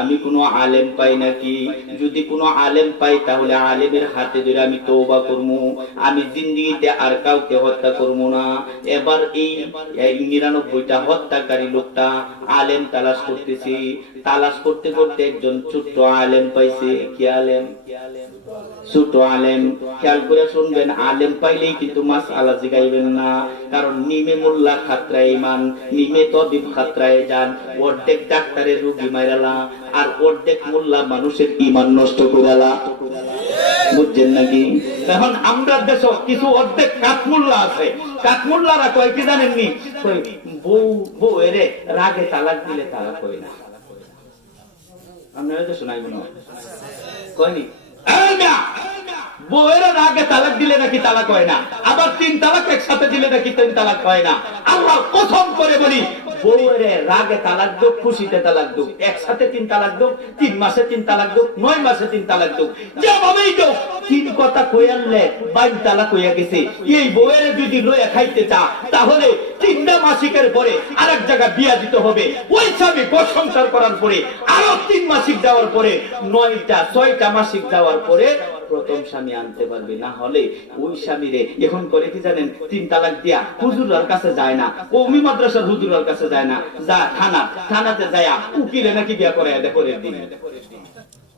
আমি কোনো আলেম পাই নাকি, যদি কোনো আলেম পাই তাহলে আলেমের হাতে ধরে আমি তওবা করবো, আমি জিন্দেগিতে আর কাউকে হত্যা করবো না। এবার এই 99টা হত্যাকারী লোকটা আলেম তালাশ করতেছি, তালাশ করতে করতে একজন ছোট্ট আলেম পাইছে। কি আলেম? ছোট আলেম। খেয়াল করে শুনবেন, আলেম পাইলেই কিন্তু মাসআলা জিগাইবেন না, কারণ নিমে মোল্লা খাতরায় ইমান, নিমে তবিব খাতরায় যান। অর্ধেক ডাক্তারের রোগী মাইরালা আর অর্ধেক মোল্লা মানুষের ইমান নষ্ট করালা, বুঝছেন নাকি? এখন আমরা দেশ কিছু অর্ধেক কাঠমোল্লা আছে, কাঠমোল্লারা কয় কি জানেননি, বউ এরে রাগে তালাক দিলে তালাক হয় না। আপনারা তো শোনাই মনে হয় কয়নি বউয়ের রাগে তালাক দিলে নাকি তালাক হয় না, আবার 3 তালাক একসাথে দিলে নাকি 3 তালাক হয় না। আল্লাহ কসম করে বলি, বউয়ের রাগে তালাক দাও, খুশিতে তালাক দাও, একসাথে 3 তালাক দাও, 3 মাসে 3 তালাক দাও, 9 মাসে 3 তালাক দাও, যেভাবেই দাও, 3 কথা কইয়ালে 22 তালাক হইয়া গেছে। এই বউয়ের যদি লইয়া খাইতে চা, তাহলে 3টা মাসিকের পরে আরেক জায়গা বিয়া দিতে হবে। ওই স্বামী ঘর সংসার করার পরে আরো 3 মাসিক যাওয়ার পরে 9টা 6টা মাসিক যাওয়ার পরে প্রথম স্বামী আনতে পারবে। না হলে ওই স্বামীরে এখন করে কি জানেন, 3 তালাক দিয়া হুজুরের কাছে যায় না, কওমি মাদ্রাসার হুজুরের কাছে যায় না, যা থানাতে যায় উকিলে নাকি বিয়া করে দেয় পরের দিন।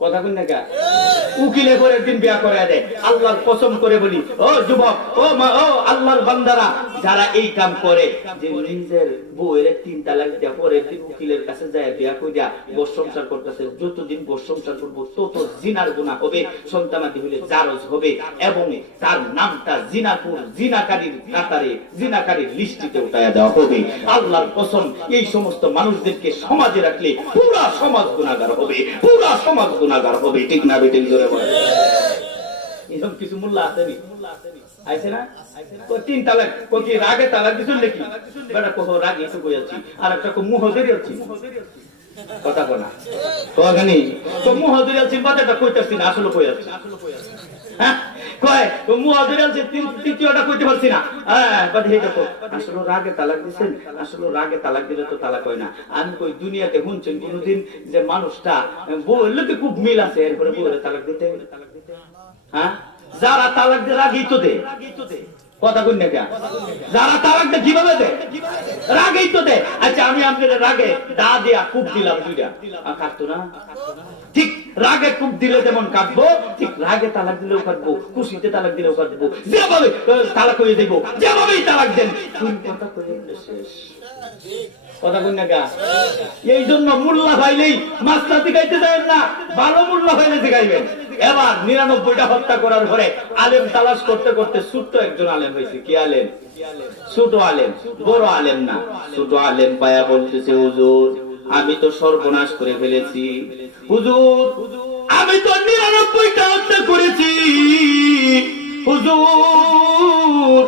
কথা কই না কা, উকিলে পরের দিন বিয়া করে দেয়। আল্লাহর কসম করে বলি, ও যুবক, ও মা, ও আল্লাহর বান্দারা, যারা এই কাম করে, যে নিজের বউয়ের 3 তালাক দিয়া পরের দিন উকিলের কাছে যায় বিয়া কইরা বস সংসার করতেছে, যতদিন বস সংসার করবো তত জিনার গুনাহ হবে, সন্তানাদি হইলে জারজ হবে, এবং তার নামটা জিনাপুর জিনাকারীর কাতারে জিনাকারীর লিস্টিতে উঠায়া দেওয়া হবে। আল্লাহর কসম, এই সমস্ত মানুষদেরকে সমাজে রাখলে পুরা সমাজ গুনাহগার হবে, পুরা সমাজ গুনাহগার হবে। ঠিক না বেঠিক জোরে বলে? এরকম কিছু মোল্লা আসেনি, আইছে না? 3 তালাক কি রাগে তালাক দিছিল নাকি? বেটা কহ রাগে তো কইয়াছি, আর একটা কো মুহজরি আছে, কথা কোনা কখানি তো মুহজরি আছে, বাটাটা কইতাছি না, আসলে কইয়াছি। হ্যাঁ কয় তো মুহজরি আছে, তৃতীয়টা কইতে পারছি না। হ্যাঁ বাট হে দেখো, আসলে রাগে তালাক দিবেন, আসলে রাগে তালাক দিলে তো তালাক হয় না। আমি কই দুনিয়াতে শুনছেন কোনদিন যে মানুষটা বউয়ের লোকে খুব মিল আছে, এরপরে বউয়ের তালাক দিতে? হ্যাঁ, যারা তালাক দিয়ে রাগেই তো দে, কথা কই না কে? যারা তালাক দেয় কিভাবে দেয়? রাগেই তো দেয়। আচ্ছা আমি আপনাদের রাগে দা দিয়া খুব দিলাম 2টা, আর কাটতো না? ঠিক রাগে খুব দিলে যেমন কাটবো, ঠিক রাগে তালাক দিলেও কাটবো, খুশিতে তালাক দিলেও কাটবো, যেভাবে তালাক হয়ে দেবো, যেভাবেই তালাক দেন। কথা কইলে শেষ, কথা কই না কে? এই জন্য মোল্লা ভাইলেই মাস্টার শিখাইতে দেন না, ভালো মোল্লা ভাইলে শিখাইবেন। এবার 99টা হত্যা করার পরে আলেম তালাশ করতে করতে ছোট্ট একজন আলেম হয়েছে। কি আলেম? ছোট আলেম, বড় আলেম না, ছোট আলেম পায়া বলতেছে, হুজুর আমি তো সর্বনাশ করে ফেলেছি, হুজুর আমি তো 99টা হত্যা করেছি, হুজুর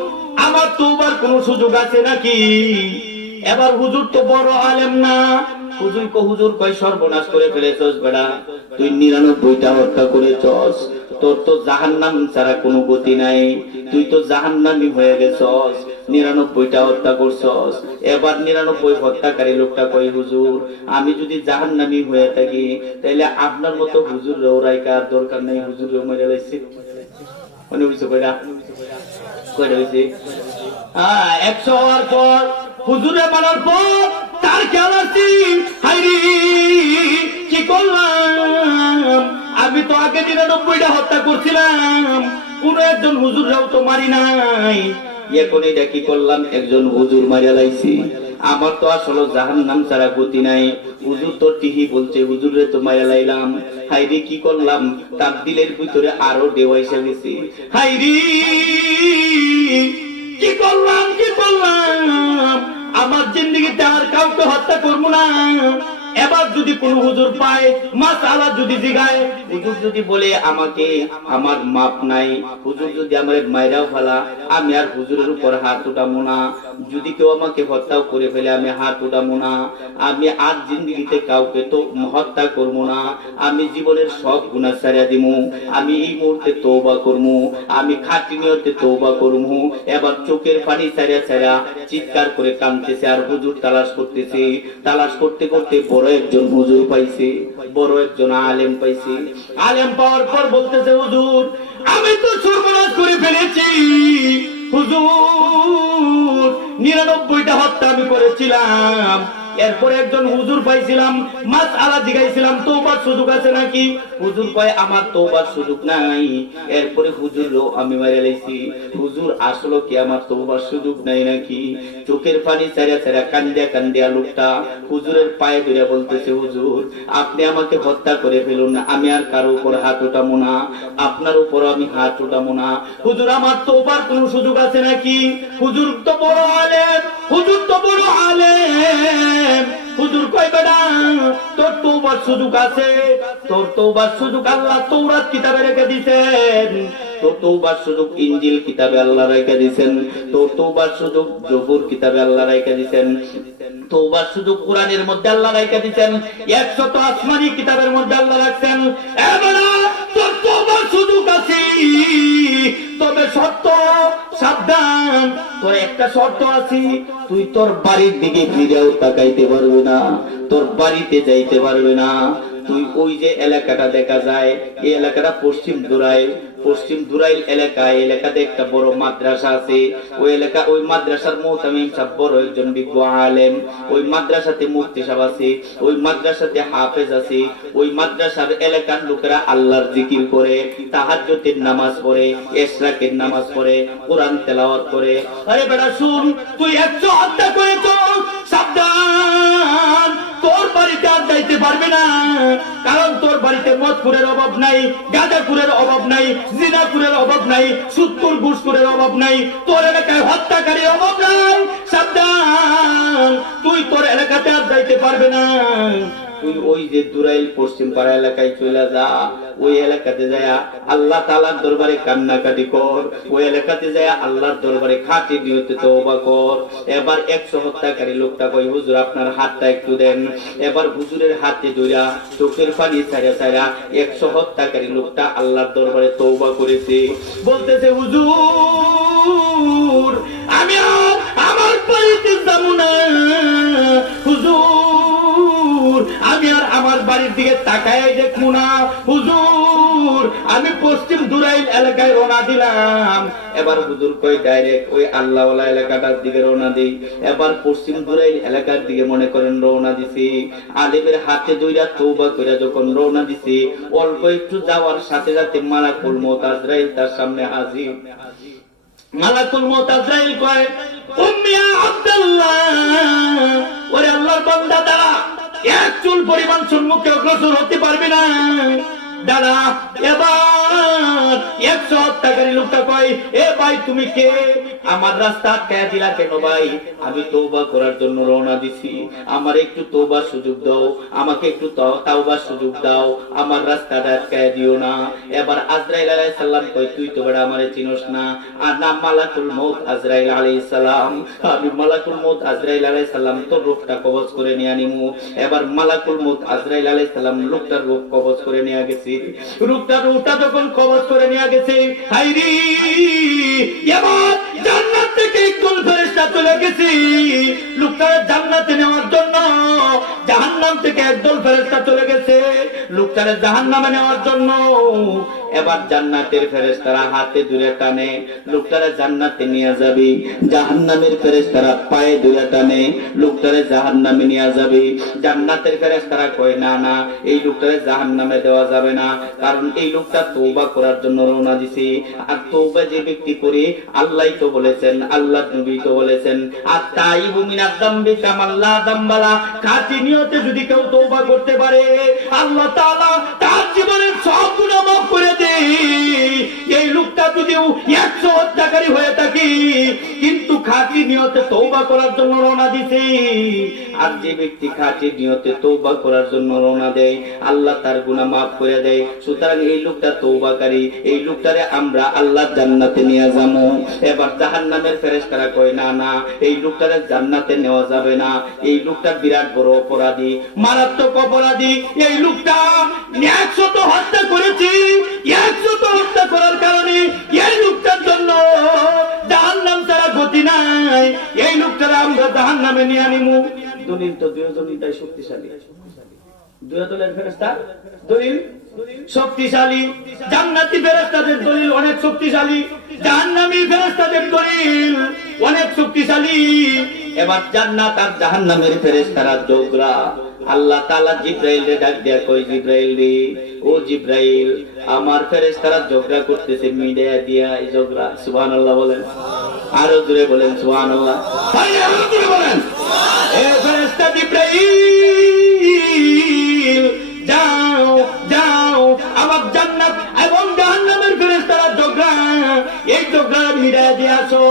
আমার তওবার কোনো সুযোগ আছে নাকি? এবার হুজুর তো বড় আলেম না, হুজুর কয় সর্বনাশ করে ফেলেছস বেড়া, তুই 99টা হত্যা করেছস, তোর তো জাহান্নাম ছাড়া কোনো গতি নাই, তুই তো জাহান্নামী হয়ে গেছস, 99টা হত্যা করছস। এবার 99 হত্যাকারী লোকটা কয়, হুজুর আমি যদি জাহান্নামী হয়ে থাকি তাহলে আপনার মতো হুজুর রাইকার দরকার নাই, হুজুর মেরে লাইছে। মনে হইছে কয়টা? কয়টা হইছে? 100 হওয়ার পর হুজুরে মারার পর তার খেয়াল আসি, হাইরি কি করলাম, আমি তো আগে 99টা হত্যা করছিলাম, কোন একজন হুজুররাও তো মারি নাই, এখন এটা কি করলাম, একজন হুজুর মারিয়া লাইছি, আমার তো আসলে জাহান্নাম ছাড়া গতি নাই, হুজুর তো টিহি বলছে, হুজুরে তো মারিয়া লাইলাম, হাইরি কি করলাম, তার দিলের ভিতরে আরো দেওয়া এসে গেছে, হাইরি কি করলাম, কি করলাম, আমার জিন্দেগিতে আর কাউকে হত্যা করবো না। এবার যদি কোন হুজুর পায়, মাসআলা যদি জিগায়, হুজুর যদি বলে আমাকে আমার মাপ নাই, হুজুর যদি আমার মাইরাও ফেলা, আমি আর হুজুরের উপর হাত উঠাবো না, যদি কেউ আমাকে হত্যাও করে ফেলে আমি হাত উঠাবো না, আমি আর জিন্দেগিতে কাউকে তো হত্যা করবো না, আমি জীবনের সব গুনাহ ছাড়িয়ে দিমু, আমি এই মুহূর্তে তওবা করবো, আমি খাঁটি নিয়তে তওবা করবো। এবার চোখের পানি ছাড়িয়া ছাড়িয়া চিৎকার করে কাঁদতেছে, আর হুজুর তালাশ করতেছে, তালাশ করতে করতে বড় একজন হুজুর পাইছে, বড় একজন আলেম পাইছে, আলেম পাওয়ার পর বলতেছে, হুজুর আমি তো সর্বনাশ করে ফেলেছি, হুজুর 99টা হত্যা আমি করেছিলাম, এরপরে একজন হুজুর পাইছিলাম, মাসআলা জিগাইছিলাম তওবার সুযোগ আছে নাকি, হুজুর কয় আমার তওবার সুযোগ নাই, এরপরে হুজুরও আমি মেরে লাইছি, হুজুর আসলে কি আমার তওবার সুযোগ নাই নাকি? চোখের পানি ছাড়া ছাড়া কান্দিয়া কান্দিয়া লোকটা হুজুরের পায়ে ধরে বলতেছে, হুজুর আপনি আমাকে হত্যা করে ফেলুন না, আমি আর কারো উপর হাত উঠাবো না, আপনার উপর আমি হাত উঠাবো না, হুজুর আমার তওবার কোনো সুযোগ আছে নাকি? হুজুর তো বড় আলেম, হুজুর তো বড় আলেম, হুজুর কই বেটা তোর তওবার সুযোগ আছে, তোর তওবার সুযোগ আল্লাহ তাওরাত কিতাবে রেখে দিয়েছেন, তোর তওবার সুযোগ ইনজিল কিতাবে আল্লাহ রেখে দিয়েছেন, তোর তওবার সুযোগ জবুর কিতাবে আল্লাহ রেখে দিয়েছেন, তওবার সুযোগ কোরআনের মধ্যে আল্লাহ রেখে দিয়েছেন, 100 আসমানি কিতাবের মধ্যে আল্লাহ রাখছেন। এবারে তোর তওবার সুযোগ আছে, তবে শর্ত সাবধান, তোর একটা শর্ত আছে, তুই তোর বাড়ির দিকে ফিরেও তাকাইতে পারবে না, তোর বাড়িতে যাইতে পারবে না। তুই ওই যে এলাকাটা দেখা যায়, এই এলাকাটা পশ্চিম দুরাইল এলাকা, এই এলাকাতে একটা বড় মাদ্রাসা আছে, ওই মাদ্রাসার মুতামিম সাহেব বড় একজন বিজ্ঞ আলেম, ওই মাদ্রাসাতে মুফতি সাহেব আছে, ওই মাদ্রাসাতে হাফেজ আছে, ওই মাদ্রাসার এলাকার লোকেরা আল্লাহর জিকির করে, তাহাজ্জুদের নামাজ পড়ে, ইশরাকের নামাজ পড়ে, কোরআন তেলাওয়াত করে। আরে বেটা শুন, তুই 100 হত্যা করেছ, সাবধান, তোর বাড়িতে আর যাইতে পারবে না, কারণ তোর বাড়িতে মদখুরের অভাব নাই, গাঁজাখুরের অভাব নাই, জিনাখুরের অভাব নাই, সুদখোর ঘুষখোরের অভাব নাই, তোর এলাকায় হত্যাকারীর অভাব নাই। সাবধান, তুই তোর এলাকাতে আর যাইতে পারবে না। তুই ওই যে দুরাইল পশ্চিম পাড়া এলাকায় চলে যা, ওই এলাকাতে যায় আল্লাহ তাআলার দরবারে কান্নাকাটি কর, ওই এলাকাতে যায় আল্লাহর দরবারে খাঁটি নিয়তে তওবা কর। এবার 100 হত্যাকারী লোকটা কই হুজুর আপনার হাতটা একটু দেন। এবার হুজুরের হাতে ধইরা চোখের পানি ছাড়া ছাড়া 100 হত্যাকারী লোকটা আল্লাহর দরবারে তওবা করেছে, বলতেছে হুজুর আমি আর আমার বাড়িতে যাব না, হুজুর আমি আর আমার বাড়ির দিকে তাকায় দেখবো না, হুজুর আমি পশ্চিম দুরাইল এলাকায় রওনা দিলাম। এবার হুজুর কই ডাইরেক্ট ওই আল্লাহওয়ালা এলাকাটার দিকে রওনা দেই। এবার পশ্চিম দুরাইল এলাকার দিকে মনে করেন রওনা দিছি, আলেমের হাতে ধইরা তওবা কইরা যখন রওনা দিছি, অল্প একটু যাওয়ার সাথে সাথে মালাকুল মউত আজরাইল তার সামনে হাজির। মালাকুল মউত আজরাইল কয় উম্মিয়া আব্দুল্লাহ, ওরে আল্লাহর বান্দা দাঁড়া, এক চুল পরিমাণ সম্মুখে অগ্রসর হতে পারবি না, দাঁড়া। এবার 100 হত্যাকারী লোকটা কয় এ ভাই তুমি কে, আমার রাস্তা আটকায়া দিলা কেন ভাই, আমি তওবা করার জন্য রওনা দিছি, আমার একটু তওবার সুযোগ দাও, আমাকে একটু তাওবার সুযোগ দাও, আমার রাস্তাটা আটকায়া দিও না। এবার আজরাইল আলাইহিস সালাম কয় তুই তো বড় আমারে চিনোস না, আর নাম মালাকুল মউত আজরাইল আলাইহিস সালাম, আমি মালাকুল মউত আজরাইল আলাইহিস সালাম তোর রূহটা কবজ করে নিয়ে আনিমু। এবার মালাকুল মউত আজরাইল আলাইহিস সালাম লোকটার রূহ কবজ করে নিয়ে গেছে, রূহটা যখন কবজ করে নিয়ে গেছে, হায়রে এবার জান্নাত থেকে একজন ফেরেশতা চলে গেছে লোকটার জান্নাতে নেওয়ার জন্য, জাহান্নাম থেকে একদল ফেরেশতা চলে গেছে লোকটার জাহান্নামে নেওয়ার জন্য। এবার জান্নাতের ফেরেশতারা হাতে ধরে টানে, লোকটারে জান্নাতে নিয়ে যাবে, জাহান্নামের ফেরেশতারা পায়ে ধরে টানে, লোকটারে জাহান্নামে নিয়ে যাবে। জান্নাতের ফেরেশতারা কয় না না, এই লোকটারে জাহান্নামে দেওয়া যাবে না, কারণ এই লোকটা তওবা করার জন্য রওনা দিছে, আর তওবা যে ব্যক্তি করে আল্লাহই তো বলেছেন, আল্লাহর নবী তো বলেছেন আত-তাইবু মিনাজ যামবি কামাল্লা যামবালা, খাঁটি নিয়তে যদি কেউ তওবা করতে পারে আল্লাহ তাআলা তার জীবনের সব গুনাহ মাফ করে দেয়। এই লোকটা যদিও 100 হত্যাকারী হয়ে থাকে কিন্তু খাঁটি নিয়তে তওবা করার জন্য রওনা দিছে, আর যে ব্যক্তি খাঁটি নিয়তে তওবা করার জন্য রওনা দেয় আল্লাহ তার গুনাহ মাফ করে দেয়। সুতরাং এই লোকটা তওবাকারী, এই লোকটারে আমরা আল্লাহর জান্নাতে নিয়ে যাবো। এবার জাহান্নামের ফেরেশতারা কয় না না, এই লোকটারে জান্নাতে নেওয়া যাবে না, এই লোকটা বিরাট বড় অপরাধী, মারাত্মক অপরাধী, এই লোকটা 100 হত্যা করেছে, 100 হত্যা করার কারণে এই লোকটার জন্য জাহান্নাম ছাড়া গতি নাই, এই লোকটারে আমরা জাহান্নামে নিয়ে আনিমু। দলিল তো দুইজনই তাই শক্তিশালী, দুই দলের ফেরেশতা দলিল শক্তিশালী, জান্নাতি ফেরেশতাদের দলিল অনেক শক্তিশালী, জাহান্নামী ফেরেশতাদের দলিল অনেক শক্তিশালী। এবার জান্নাত আর জাহান্নামের ফেরেশতারা ঝগড়া। আল্লাহ তাআলা জিবরাইলকে ডাক দিয়া কয় জিবরাইল রে, ও জিবরাইল আমার ফেরেশতারা ঝগড়া করতেছে, মিডিয়া দিয়া এই ঝগড়া। সুবহানাল্লাহ বলেন, আরো জোরে বলেন সুবহানাল্লাহ, আরো জোরে বলেন। এ ফেরেশতা জিবরাইল যাও যাও, আমার জান্নাত এবং জাহান্নামের ফেরেশতারা ঝগড়া, এই ঝগড়া মিডিয়া দিয়ে আসো।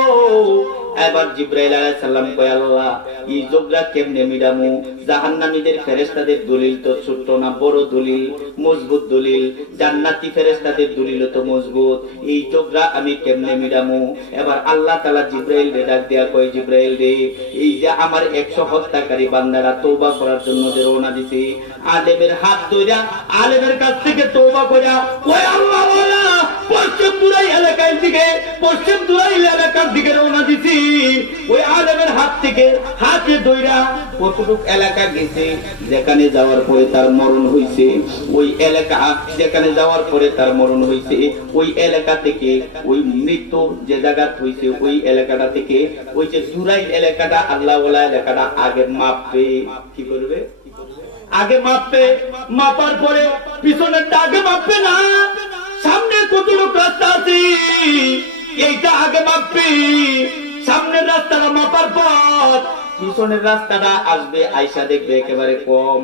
এবার জিবরাইল আলাইহিস সালাম কয় আল্লাহ এই ঝগড়া কেমনে মিটামু জাহান্নামীদের ফেরেশতাদের দলিল তো ছোট না বড় দলিল মজবুত দলিল জান্নাতি ফেরেশতাদের দলিল তো মজবুত এই ঝগড়া আমি কেমনে মিটামু এবার আল্লাহ তাআলা জিবরাইল রে ডাক দিয়া কয় জিবরাইল রে এই যে আমার 100 হত্যাকারী বান্দারা তওবা করার জন্য যে রওনা দিছে আলেমের হাত ধইরা আলেমের কাছ থেকে তওবা কইরা ওই আল্লাহ ওয়ালা পশ্চিম দুরাই এলাকার দিকে রওনা দিছি ওই আলেমের হাত থেকে হাতে ধইরা কতটুক এলাকা গেছে যেখানে যাওয়ার পরে তার মরণ হইছে ওই এলাকা যেখানে যাওয়ার পরে তার মরণ হইছে ওই এলাকা থেকে ওই মৃত্যু যে জায়গা হইছে ওই এলাকাটা থেকে ওই যে দুরাই এলাকাটা আল্লাহ ওয়ালা এলাকাটা আগে মাপবে কি করবে আগে মাপবে মাপার পরে পিছনেরটা আগে মাপবে না সামনে কতটুকু রাস্তা আছে এইটা আগে মাপবে সামনের রাস্তাটা মাপার পর পিছনের রাস্তাটা আসবে আয়সা দেখবে একেবারে কম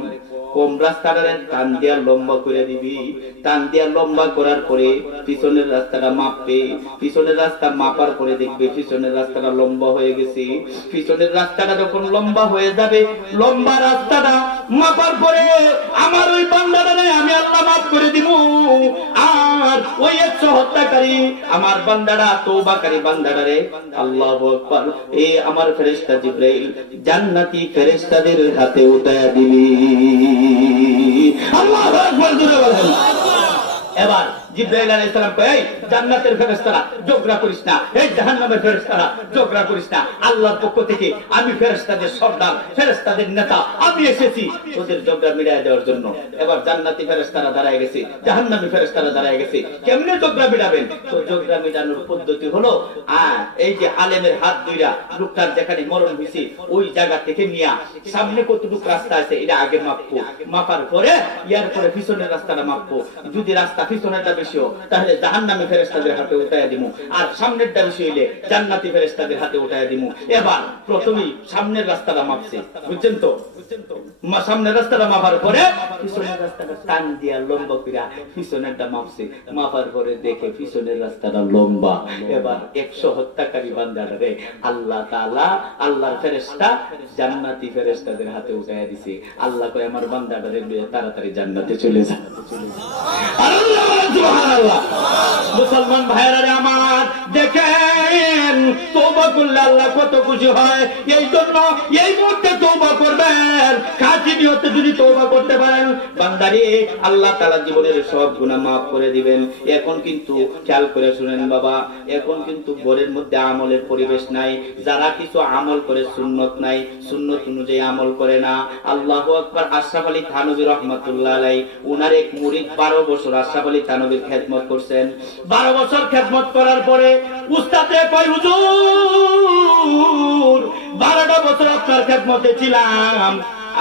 কম রাস্তাটা টান দিয়া লম্বা করে দিবি টান দিয়া লম্বা করার পরে পিছনের রাস্তাটা মাপবে পিছনের রাস্তা মাপার পরে দেখবে পিছনের রাস্তাটা লম্বা হয়ে গেছে পিছনের রাস্তাটা যখন লম্বা হয়ে যাবে লম্বা রাস্তাটা মাপার পরে আমার ওই বান্দাটারে আমি আল্লাহ মাফ করে দিব আর ওই 100 হত্যাকারী আমার বান্দাটা তওবাকারী বান্দাটারে আল্লাহু আকবার এই আমার ফেরেশতা জিবরাইল জান্নাতি ফেরেশতাদের হাতে উঠায়া দিবি আল্লাহু আকবার জোরে বলেন এবার জিবরাইল আলাইহিস সালাম কয় এই জান্নাতের ফেরেশতারা ঝগড়া করিস না এই জাহান্নামের ফেরেশতারা ঝগড়া করিস না আল্লাহর পক্ষ থেকে আমি ফেরেশতাদের সর্দার ফেরেশতাদের নেতা আমি এসেছি ওদের ঝগড়া মিটায় দেওয়ার জন্য এবার জান্নাতি ফেরেশতারা দাঁড়ায় গেছে জাহান্নামী ফেরেশতারা দাঁড়ায় গেছে কেমনে ঝগড়া মিটাবেন তো ঝগড়া মিটানোর পদ্ধতি হলো এই যে আলেমের হাত ধইরা লোকটার যেখানে মরণ হইছে ওই জায়গা থেকে নিয়া সামনে কতটুকু রাস্তা আছে এটা আগে মাপবো মাপার পরে ইয়ার পরে পিছনের রাস্তাটা মাপবো যদি রাস্তা পিছনেরটা তাহলে জাহান্নামী ফেরেশতাদের হাতে উঠাইয়া দিমু আর সামনেরটা বেশি হইলে জান্নাতি ফেরেশতাদের হাতে উঠাইয়া দিমু এবার প্রথমেই সামনের রাস্তাটা মাপছে বুঝছেন তো সামনের রাস্তাটা মাপার পরে পিছনের রাস্তাটা টান দিয়া লম্বা কইরা পিছনেরটা মাপছে মাপার পরে দেখে পিছনের রাস্তাটা লম্বা এবার 100 হত্যাকারী বান্দারে আল্লাহ তাআলা আল্লাহর ফেরেশতা জান্নাতি ফেরেশতাদের হাতে উঠাইয়া দিছে আল্লাহ কয় আমার বান্দাটারে তাড়াতাড়ি জান্নাতে চলে যা আল্লাহ সুবহানাল্লাহ মুসলমান ভাইরা আমার দেখেন তওবা করলে আল্লাহ কত খুশি হয় এই জন্য এই মুহূর্তে তওবা করবেন খাঁটি নিয়তে যদি তওবা করতে পারেন বান্দারে আল্লাহ তাআলা জীবনের সব গুনাহ maaf করে দিবেন এখন কিন্তু খেয়াল করে শুনেন বাবা এখন কিন্তু ঘরের মধ্যে আমলের পরিবেশ নাই যারা কিছু আমল করে সুন্নত নাই সুন্নত অনুযায়ী আমল করে না আল্লাহু আকবার আশরাফ আলী থানভী রাহমাতুল্লাহ আলাইহি ওনার এক মুরিদ 12 বছর আশরাফ আলী থানভীর খেদমত করছেন 12 বছর খেদমত করার পরে উস্তাদে কয় হুজুর 12টা বছর আপনার খেদমতে ছিলাম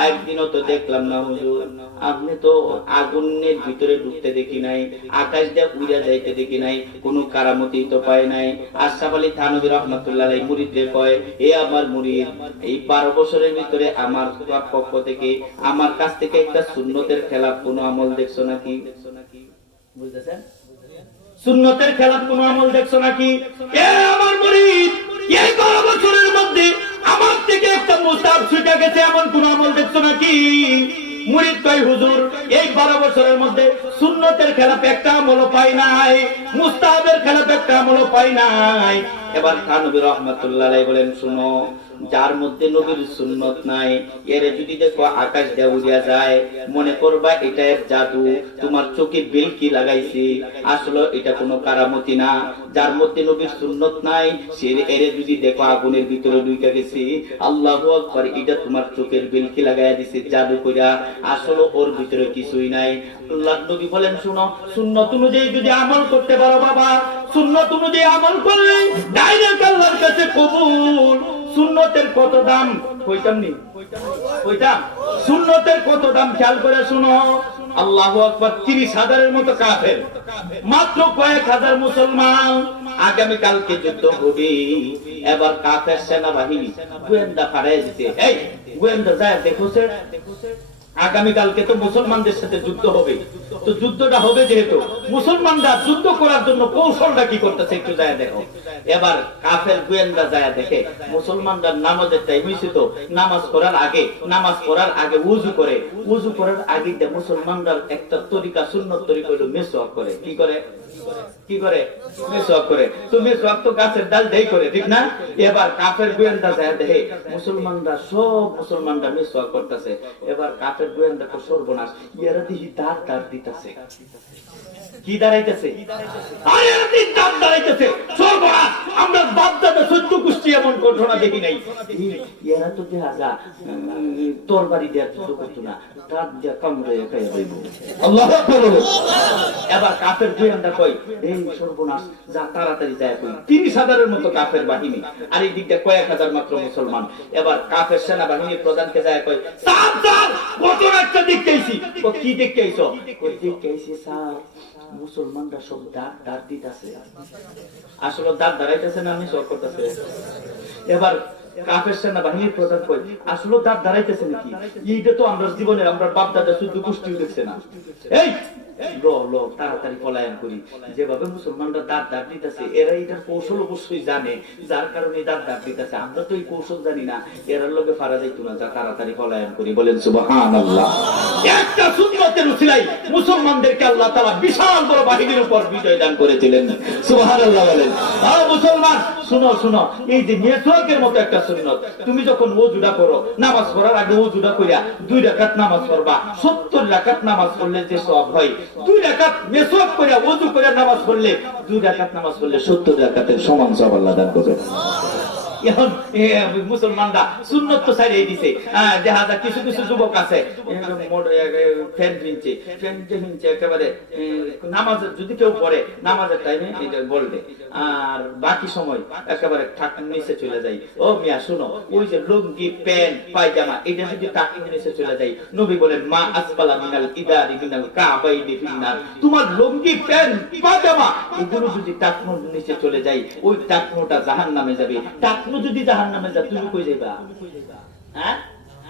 একদিনও তো দেখলাম না হুজুর আপনি তো আগুনের ভিতরে ঢুকতে দেখি নাই আকাশ দিয়ে উড়ে যাইতে দেখি নাই কোনো কারামতি তো পায় নাই আশরাফ আলী থানভী রাহমাতুল্লাহ আলাইহি মুরিদকে কয় এ আমার মুরিদ এই 12 বছরের ভিতরে আমার পক্ষ থেকে আমার কাছ থেকে একটা সুন্নতের খেলাফ কোনো আমল দেখছো নাকি বুঝতেছেন সুন্নতের খেলাফ কোনো আমল দেখছো নাকি এ আমার মুরিদ এই 12 বছরের মধ্যে আমার থেকে একটা মুস্তাহাব ছুটে গেছে এমন কোন আমল দেখছো নাকি মুরিদ কয় হুজুর এই 12 বছরের মধ্যে সুন্নতের খেলাফ একটা আমল পাই নাই মুস্তাহাবের খেলাফ একটা আমল পাই নাই এবার থানভী রাহমাতুল্লাহ আলাইহি বলেন শুনো যার মধ্যে নবীর সুন্নত নাই এরে যদি দেখো আকাশ দিয়ে উড়িয়া যায় মনে করবা এটা এর জাদু তোমার চোখে বেলকি লাগাইছে আসলে এটা কোনো কারামতি না যার মধ্যে নবীর সুন্নত নাই সে এরে যদি দেখো আগুনের ভিতরে ঢুকে গেছে আল্লাহু আকবার এটা তোমার চোখের বেলকি লাগায়া দিছে জাদু কইরা আসলে ওর ভিতরে কিছুই নাই আল্লাহর নবী বলেন শুনো সুন্নত অনুযায়ী যদি আমল করতে পারো বাবা সুন্নত অনুযায়ী আমল করলে ডাইরেক্ট আল্লাহর কাছে কবুল সুন্নতের কত দাম কইতাম সুন্নতের কত দাম খেয়াল করে শুনো আল্লাহু আকবার 30,000 এর মতো কাফের মাত্র কয়েক হাজার মুসলমান আগামী কালকে যুদ্ধ হবে এবার কাফের সেনাবাহিনী গোয়েন্দা পাঠায় দিতে এই গোয়েন্দা যায় দেখোছে আগামীকালকে তো মুসলমানদের সাথে যুদ্ধ হবে, তো যুদ্ধটা হবে যেহেতু মুসলমানরা যুদ্ধ করার জন্য কৌশলটা কি করতেছে একটু যায় দেখো। এবার কাফের গোয়েন্দা যায় দেখে মুসলমানরা নামাজের টাইম হয়েছে, তো নামাজ পড়ার আগে উজু করার আগে মুসলমানরা একটা তরিকা সুন্নত তরিকা হলো মেসওয়াক করে। কি করে মেসওয়াক করে। তো মেসওয়াক তো গাছের ডাল দেই করে, ঠিক না? এবার কাফের গোয়েন্দা যায় দেখে মুসলমানরা মেসওয়াক করতেছে। এবার কাফের গোয়েন্দা তো সর্বনাশ, ইয়ারা দিহি দাঁত দিতেছে। কি দাঁড়াইতেছে? সর্বনাশ, আমরা বাপদাদা সহ্য কুষ্টি এমন ঘটনা দেখি নাই। এরা তো দেখা যা তরবারি দেওয়ার যুদ্ধ করতো না, দাঁত দিয়া কামড়ে খাইয়া হইব। আল্লাহু আকবার। এবার কাফের গোয়েন্দা কই, এই সর্বনাশ, যা তাড়াতাড়ি যায় কই। 30,000-এর মতো কাফের বাহিনী, আর এই দিকটা কয়েক হাজার মাত্র মুসলমান। এবার কাফের সেনাবাহিনীর প্রধানকে যায় কই, স্যার ঘটনা একটা দেখতেইছি। কি দেখতেইছো? দেখতেইছি স্যার মুসলমানরা সব দাঁত দিতেছে। আসলে দাঁত দাঁড়াইতেছে না, আমি সব করতেছে। এবার কাফের সেনাবাহিনীর প্রধান কই, আসলে দাঁত দাঁড়াইতেছে নাকি? এইটা তো আমরা জীবনে আমরা বাপ দাদা শুদ্ধ পুষ্টি দেখছে না। এই তাড়াতাড়ি পলায়ন করি। যেভাবে মুসলমানরা দাঁত দিতেছে, এরা এটার কৌশল অবশ্যই জানে, যার কারণে দাঁত দিতেছে। আমরা তো এই কৌশল জানি না, এরার লোকে ফারা যাইতো না, যা তাড়াতাড়ি পলায়ন করি। বলেন সুবহানাল্লাহ। একটা সুন্নতের উসিলায় মুসলমানদেরকে আল্লাহ তাআলা বিশাল বড় বাহিনীর উপর বিজয় দান করেছিলেন। সুবহানাল্লাহ বলেন। মুসলমান শুনো, এই যে মেসওয়াকের মতো একটা সুন্নত, তুমি যখন ওযুটা করো, নামাজ পড়ার আগে ওযুটা কইরা 2 রাকাত নামাজ পড়বা। 70 রাকাত নামাজ পড়লে যে সওয়াব হয়, 2 রাকাত মেসওয়াক কইরা ওযু কইরা নামাজ পড়লে 2 রাকাত নামাজ পড়লে 70 রাকাতের সমান সওয়াব আল্লাহ দান করবে। এখন মুসলমানরা সুন্নত তো ছাড়িয়ে দিছে। দেখা যায় কিছু যুবক আছে ফ্যান কিনছে একেবারে নামাজ যদি কেউ পড়ে নামাজের টাইমে এটা বলবে, আর বাকি সময় একেবারে ঠাকুর নিচে চলে যায়। ও মিয়া শুনো, ওই যে লুঙ্গি প্যান্ট পায়জামা এটা যদি ঠাকুর নিচে চলে যায়, নবী বলেন মা আসফালা মিনাল ইদারি মিনাল কাবাইনি ফিন্নার। তোমার লুঙ্গি প্যান্ট পায়জামা এগুলো যদি ঠাকুর নিচে চলে যায়, ওই ঠাকুরটা জাহান্নামে যাবে। যদি জাহান্নামে যা, তুমি কই যাইবা?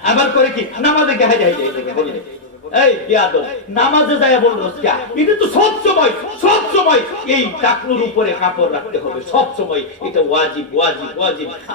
আবার করে কি নামাজে গায়ে যাই বললে, এই বিয়াদব, নামাজে যায় বললো এটা তো সব সময় এই টাকনুর উপরে কাপড় রাখতে হবে, সব সময় এটা ওয়াজিব।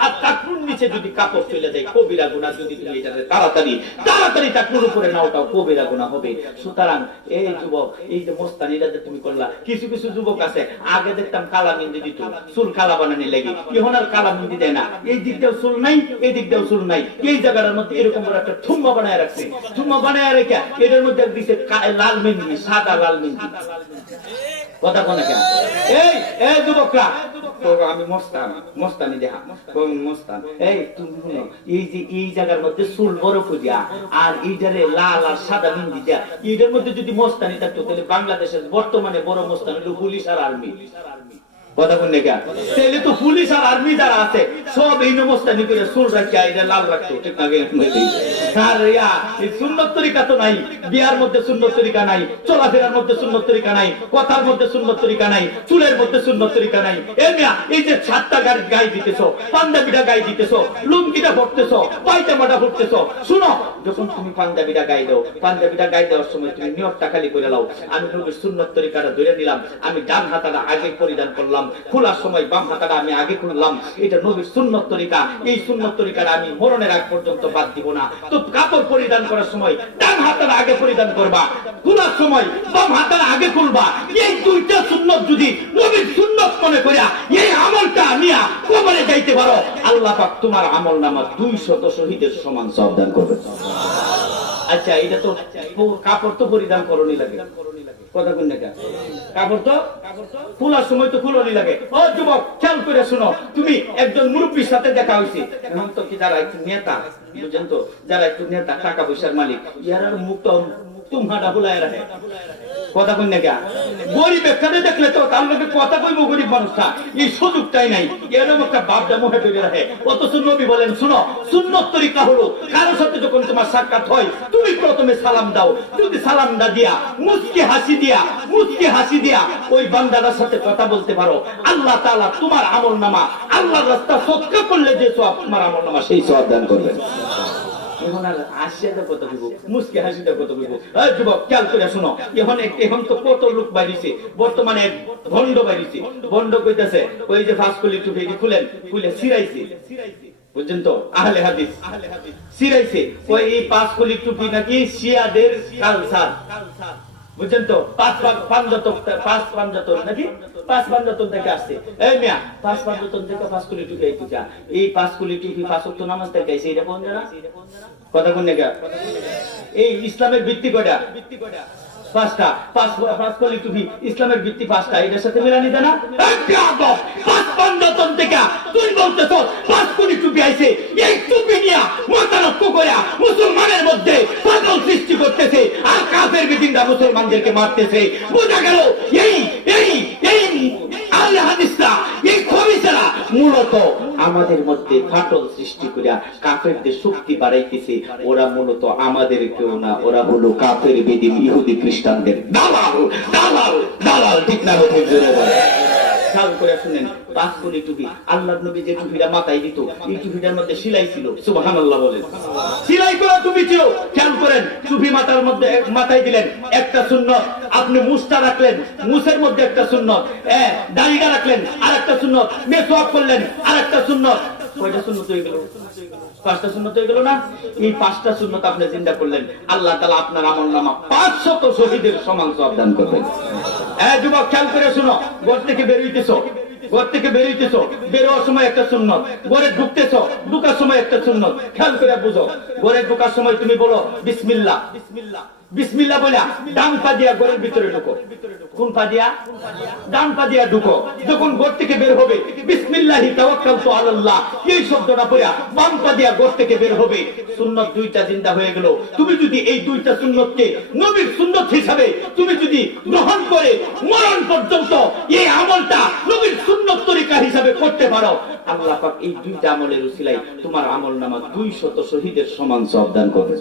আর টাকনুর নিচে যদি কাপড় চলে যায় কবিরা গুনাহ। যদি তুমি এটা তাড়াতাড়ি টাকনুর উপরে না ওঠাও, কবিরা গুনাহ হবে। সুতরাং এই যুবক, এই যে মোস্তানিরা যে তুমি করলা, কিছু যুবক আছে আগে দেখতাম কালা মেহেন্দি দিত চুল কালা বানানি লাগে, এখন আর কালা মেহেন্দি দেয় না। এই দিকটাও চুল নাই, এই দিকটাও চুল নাই, এই জায়গাটার মধ্যে এরকম একটা ঠুম্মা বানায় রাখছে। ঠুম্মা বানায় রেখে এটার মধ্যে দিছে লাল মেহেন্দি, সাদা লাল মেহেন্দি। কথা কোনে কেন? এই যুবকরা, আমি মস্তানি দেখা মস্তান। এই তুমি শুনো, এই যে এই জায়গার মধ্যে চুল বড় করিয়া আর এইটারে লাল আর সাদা মেহেন্দি দেয়া, এইটার মধ্যে যদি মস্তানি থাকতো তাহলে বাংলাদেশের বর্তমানে বড় মস্তানি হলো পুলিশ আর আর্মি। কথা কোন নেই? তাহলে তো পুলিশ আর আর্মি যারা আছে সব এই নমস্তানি করে চুল রাখিয়া এটা লাল রাখতো, ঠিক না? আর এই সুন্নত তরিকা তো নাই, বিয়ার মধ্যে সুন্নত তরিকা নাই, চলাফেরার মধ্যে সুন্নত তরিকা নাই, কথার মধ্যে সুন্নত তরিকা নাই, চুলের মধ্যে সুন্নত তরিকা নাই। এই যে 7টা গায়ে দিতেছো, পাঞ্জাবিটা গায়ে দিতেছো, লুঙ্গিটা পড়তেছো, পায়জামাটা পড়তেছো। শুনো, যখন তুমি পাঞ্জাবিটা গায়ে দাও, পাঞ্জাবিটা গায়ে দেওয়ার সময় তুমি নিয়তটা খালি করে নাও, আমি নবীর সুন্নত তরিকাটা ধরে নিলাম, আমি ডান হাতাটা আগে পরিধান করলাম, খোলার সময় বাম হাতাটা আমি আগে খুললাম। এটা নবীর সুন্নত তরিকা। এই সুন্নত তরিকাটা আমি মরণের আগ পর্যন্ত বাদ দিব না। তো কাপড় পরিধান করার সময় ডান হাতাটা আগে পরিধান করবা, খোলার সময় বাম হাতাটা আগে খুলবা। এই দুইটা সুন্নত যদি নবীর সুন্নত মনে করিয়া এই আমলটা নিয়া কবরে যাইতে পারো, আল্লাহ পাক তোমার আমলনামা 200 শহীদের সমান সওয়াব দান করবে। আচ্ছা, এটা তো কাপড় তো পরিধান করনি লাগে, কথা কোন নাকি? কাপড় তো খোলার সময় তো খুলনি লাগে। ও যুবক, খেয়াল করে শুনো, তুমি একজন মুরব্বীর সাথে দেখা হয়েছে, এখন তো কি যারা একটু নেতা, বুঝেন তো, যারা একটু নেতা, টাকা পয়সার মালিক, ইয়ার মুখটা তোমাটা ভুলায় রাখে। কথা কোন নাকি? গরিব একখানে দেখলে তো তার লোকে কথা কইব, গরিব মানুষটা এই সুযোগটাই নাই, এরকম একটা বাপটা মুখে তৈরি রাখে। অথচ নবী বলেন, শুনো, সুন্নত তরিকা হলো কারোর সাথে যখন তোমার সাক্ষাৎ হয়, তুমি প্রথমে সালাম দাও। যদি সালামটা দিয়া মুচকি হাসি দিয়া ওই বান্দাটার সাথে কথা বলতে পারো, আল্লাহ তাআলা তোমার আমলনামা, আল্লাহর রাস্তা সদকা করলে যে সওয়াব তোমার আমলনামা, সেই সওয়াব দান করবেন। এখন আর হাসিটা কত দিব, মুসকে হাসিটা কত দিব। এই যুবক খেয়াল করে শোনো, এখন তো কত লোক বাইরেছে, বর্তমানে ভণ্ড বাইরেছে। ভণ্ড কইতাছে ওই যে ফাঁসকলি টুপি খুলে সিরাইছে, বুঝছেন তো? আহলে হাদিস সিরাইছে ওই এই পাঁচকলি টুপি নাকি শিয়াদের কালচার, বুঝছেন তো? পাঁচ পাঞ্জাতন নাকি পাঁচ পাঞ্জাতন থেকে আসছে। এই মিয়া পাঁচ পাঞ্জাতন থেকে পাঁচকলি টুপি আইতেছে, এই পাঁচকলি টুপি 5 ওয়াক্ত নামাজ থেকে আইছে, এটা কোন জানা কথা কোন জায়গা? এই ইসলামের ভিত্তি কয়টা? পাঁচটা। পাঁচকলি টুপি ইসলামের ভিত্তি 5টা, এটার সাথে মেলানি দেয় না? পাঁচ পাঞ্জাতন থেকে তুই বলতেছ পাঁচকলি টুপি আইছে, এই টুপি নিয়ে মাথা নষ্ট করে মুসলমানের মধ্যে পাগল সৃষ্টি করতেছে, আর কাফের বেদিনরা মুসলমানদেরকে মারতেছে। বোঝা গেল এই এই এই আহলে হাদিসরা, এই খবিসরা মূলত আমাদের মধ্যে ফাটল সৃষ্টি করিয়া কাফেরদের শক্তি বাড়াইতেছে। ওরা মূলত আমাদের কেউ না, ওরা হলো কাফের বেদিন ইহুদি খ্রিস্টানদের দালাল দালাল দালাল, ঠিক না? খেয়াল করে শুনেন, পাঁচকলি টুপি আল্লাহর নবী যে টুপিটা মাথায় দিত, এই টুপিটার মধ্যে সেলাই ছিল। সুবহানাল্লাহ বলেন। সেলাই করা টুপি ছিল। খেয়াল করেন, টুপি মাথায় দিলেন, একটা সুন্নত। আপনি মুছটা রাখলেন, মুছের মধ্যে একটা সুন্নত। দাড়িটা রাখলেন, আর একটা সুন্নত। মেসওয়াক করলেন, আর একটা সুন্নত। কয়টা সুন্নত হয়ে গেল? 5টা সুন্নত হয়ে গেল না? এই 5টা সুন্নত আপনি চিন্তা করলেন, আল্লাহ তাআলা আপনার আমলনামা 500 শহীদের সমান সওয়াব দান করবেন। যুবক খেয়াল করে শুনো, ঘর থেকে বেরোইতেছো, বেরোয়ার সময় একটা সুন্নত। ঘরে ঢুকতেছো, ঢুকার সময় একটা সুন্নত। খেয়াল করে বুঝো, ঘরে ঢুকার সময় তুমি বলো বিসমিল্লাহ, বিসমিল্লাহ বলে ডান পা দিয়া ঘরের ভিতরে ঢুকো। কোন পা দিয়া? ডান পা দিয়া ঢুকো। যখন ঘর থেকে বের হবে, বিসমিল্লাহি তাওয়াক্কালতু আলাল্লাহ, এই শব্দটা বলে বাম পা দিয়া ঘর থেকে বের হবে। সুন্নত 2টা জিন্দা হয়ে গেল। তুমি যদি এই 2টা সুন্নতকে নবীর সুন্নত হিসাবে তুমি যদি গ্রহণ করে মরণ পর্যন্ত এই আমলটা নবীর সুন্নত তরিকা হিসাবে করতে পারো, আল্লাহ পাক এই 2টা আমলের উসিলায় তোমার আমলনামা 200 শহীদের সমান সওয়াব দান করবে।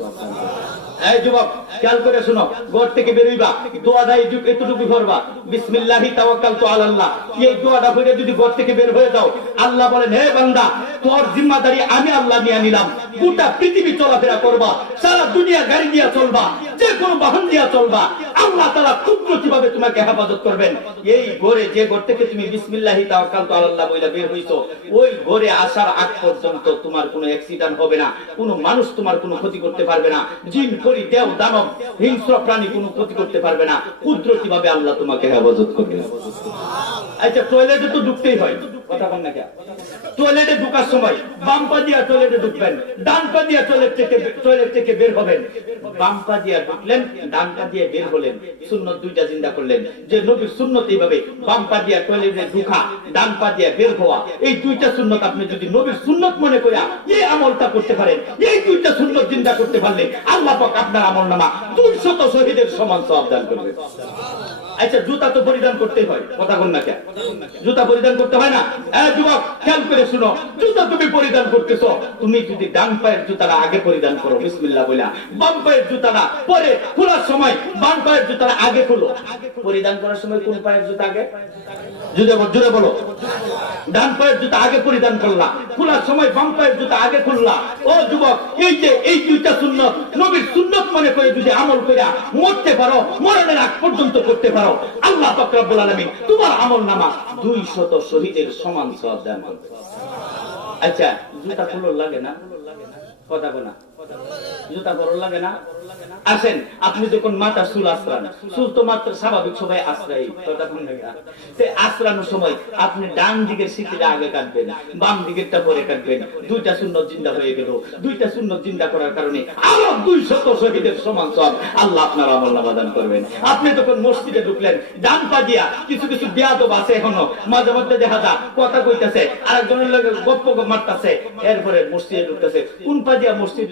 এই যুবক খেয়াল করে শুনো, ঘর থেকে বেরোইবা, দোয়া দেয় এতটুকু করবা, বিসমিল্লাহি তাওয়াক্কালতু আলাল্লাহ। এই দোয়াটা পড়ে যদি ঘর থেকে বের হয়ে যাও, আল্লাহ বলেন, হে বান্দা, তোর জিম্মাদারি আমি আল্লাহ নিয়ে নিলাম। গোটা পৃথিবী চলাফেরা করবা, সারা দুনিয়া গাড়ি নিয়ে চলবা, যে কোনো বাহন নিয়ে চলবা, আল্লাহ তাআলা কুদরতিভাবে তোমাকে হেফাজত করবেন। এই ঘরে, যে ঘর থেকে তুমি বিসমিল্লাহি তাওয়াক্কালতু আলাল্লাহ বইলা বের হইছো, ওই ঘরে আসার আগ পর্যন্ত তোমার কোনো অ্যাক্সিডেন্ট হবে না, কোনো মানুষ তোমার কোনো ক্ষতি করতে পারবে না, জিন পরি দেব দানব হিংস্র প্রাণী কোনো ক্ষতি করতে পারবে না। কুদরতিভাবে আল্লাহ তোমাকে হেফাজত করবে। আচ্ছা, টয়লেটে তো ঢুকতেই হয়, কথা বল না কেন? টয়লেটে ঢোকার সময় বাম পা দিয়া টয়লেটে ঢুকবেন, ডান পা দিয়া টয়লেট থেকে বের হবেন। বাম পা দিয়া ঢুকলেন, ডান পা দিয়ে বের হলেন। সুন্নত 2টা জিন্দা করলেন, যে নবীর সুন্নত এইভাবে বাম পা দিয়া টয়লেটে ঢোকা, ডান পা দিয়া বের হওয়া। এই 2টা সুন্নত আপনি যদি নবীর সুন্নত মনে করে এই আমলটা করতে পারেন, এই 2টা সুন্নত জিন্দা করতে পারলে আল্লাহ পাক আপনার আমলনামা 200 শহীদের সমান সওয়াব দান করবে। আচ্ছা, জুতা তো পরিধান করতেই হয়, কথা বল না কেন? জুতা পরিধান করতে হয় না? যুবক খেয়াল করে শুনো, জুতা তুমি পরিধান করতেছো, তুমি যদি ডান পায়ের জুতাটা আগে পরিধান করো বিসমিল্লাহ বলে, বাম পায়ের জুতাটা পরে খোলার সময় বাম পায়ের জুতাটা আগে খুলো। পরিধান করার সময় কোন পায়ের জুতা আগে? জুড়ে বলো। ডান পায়ের জুতা আগে পরিধান করলা, খোলার সময় বাম পায়ের জুতা আগে খুললা। ও যুবক, এই যে এই 2টা সুন্নত নবীর সুন্নত মনে করে যদি আমল করে মরতে পারো, মরণের আগ পর্যন্ত করতে পারো, আল্লাহ পাক রব্বুল আলামিন তোমার আমলনামা 200 শহীদের সমান সওয়াব দান করবে। আচ্ছা, জুতা খুলো লাগে না? কথা বলা, জুতা বড় লাগে না? আসেন, আপনি যখন মাথা চুল আশ্রান, চুল তো মাত্র স্বাভাবিক সবাই আশ্রাই, কথা বল না কেন? আশ্রানোর সময় আপনি ডান দিকের সিটিটা আগে কাটবেন, বাম দিকেরটা পরে কাটবেন। 2টা সুন্নত জিন্দা হয়ে গেল। 2টা সুন্নত জিন্দা করার কারণে আরো 200 শহীদের সমান সওয়াব আল্লাহ আপনার আমলনামা দান করবেন। আপনি যখন মসজিদে ঢুকলেন, ডান পা দিয়া কিছু বেয়াদব আছে এখনো, মাঝে মধ্যে দেখা যায় কথা কইতাছে, আরেকজনের লগে গপ্প মারতাছে, এরপরে মসজিদে ঢুকতেছে, কোন পা দিয়া মসজিদ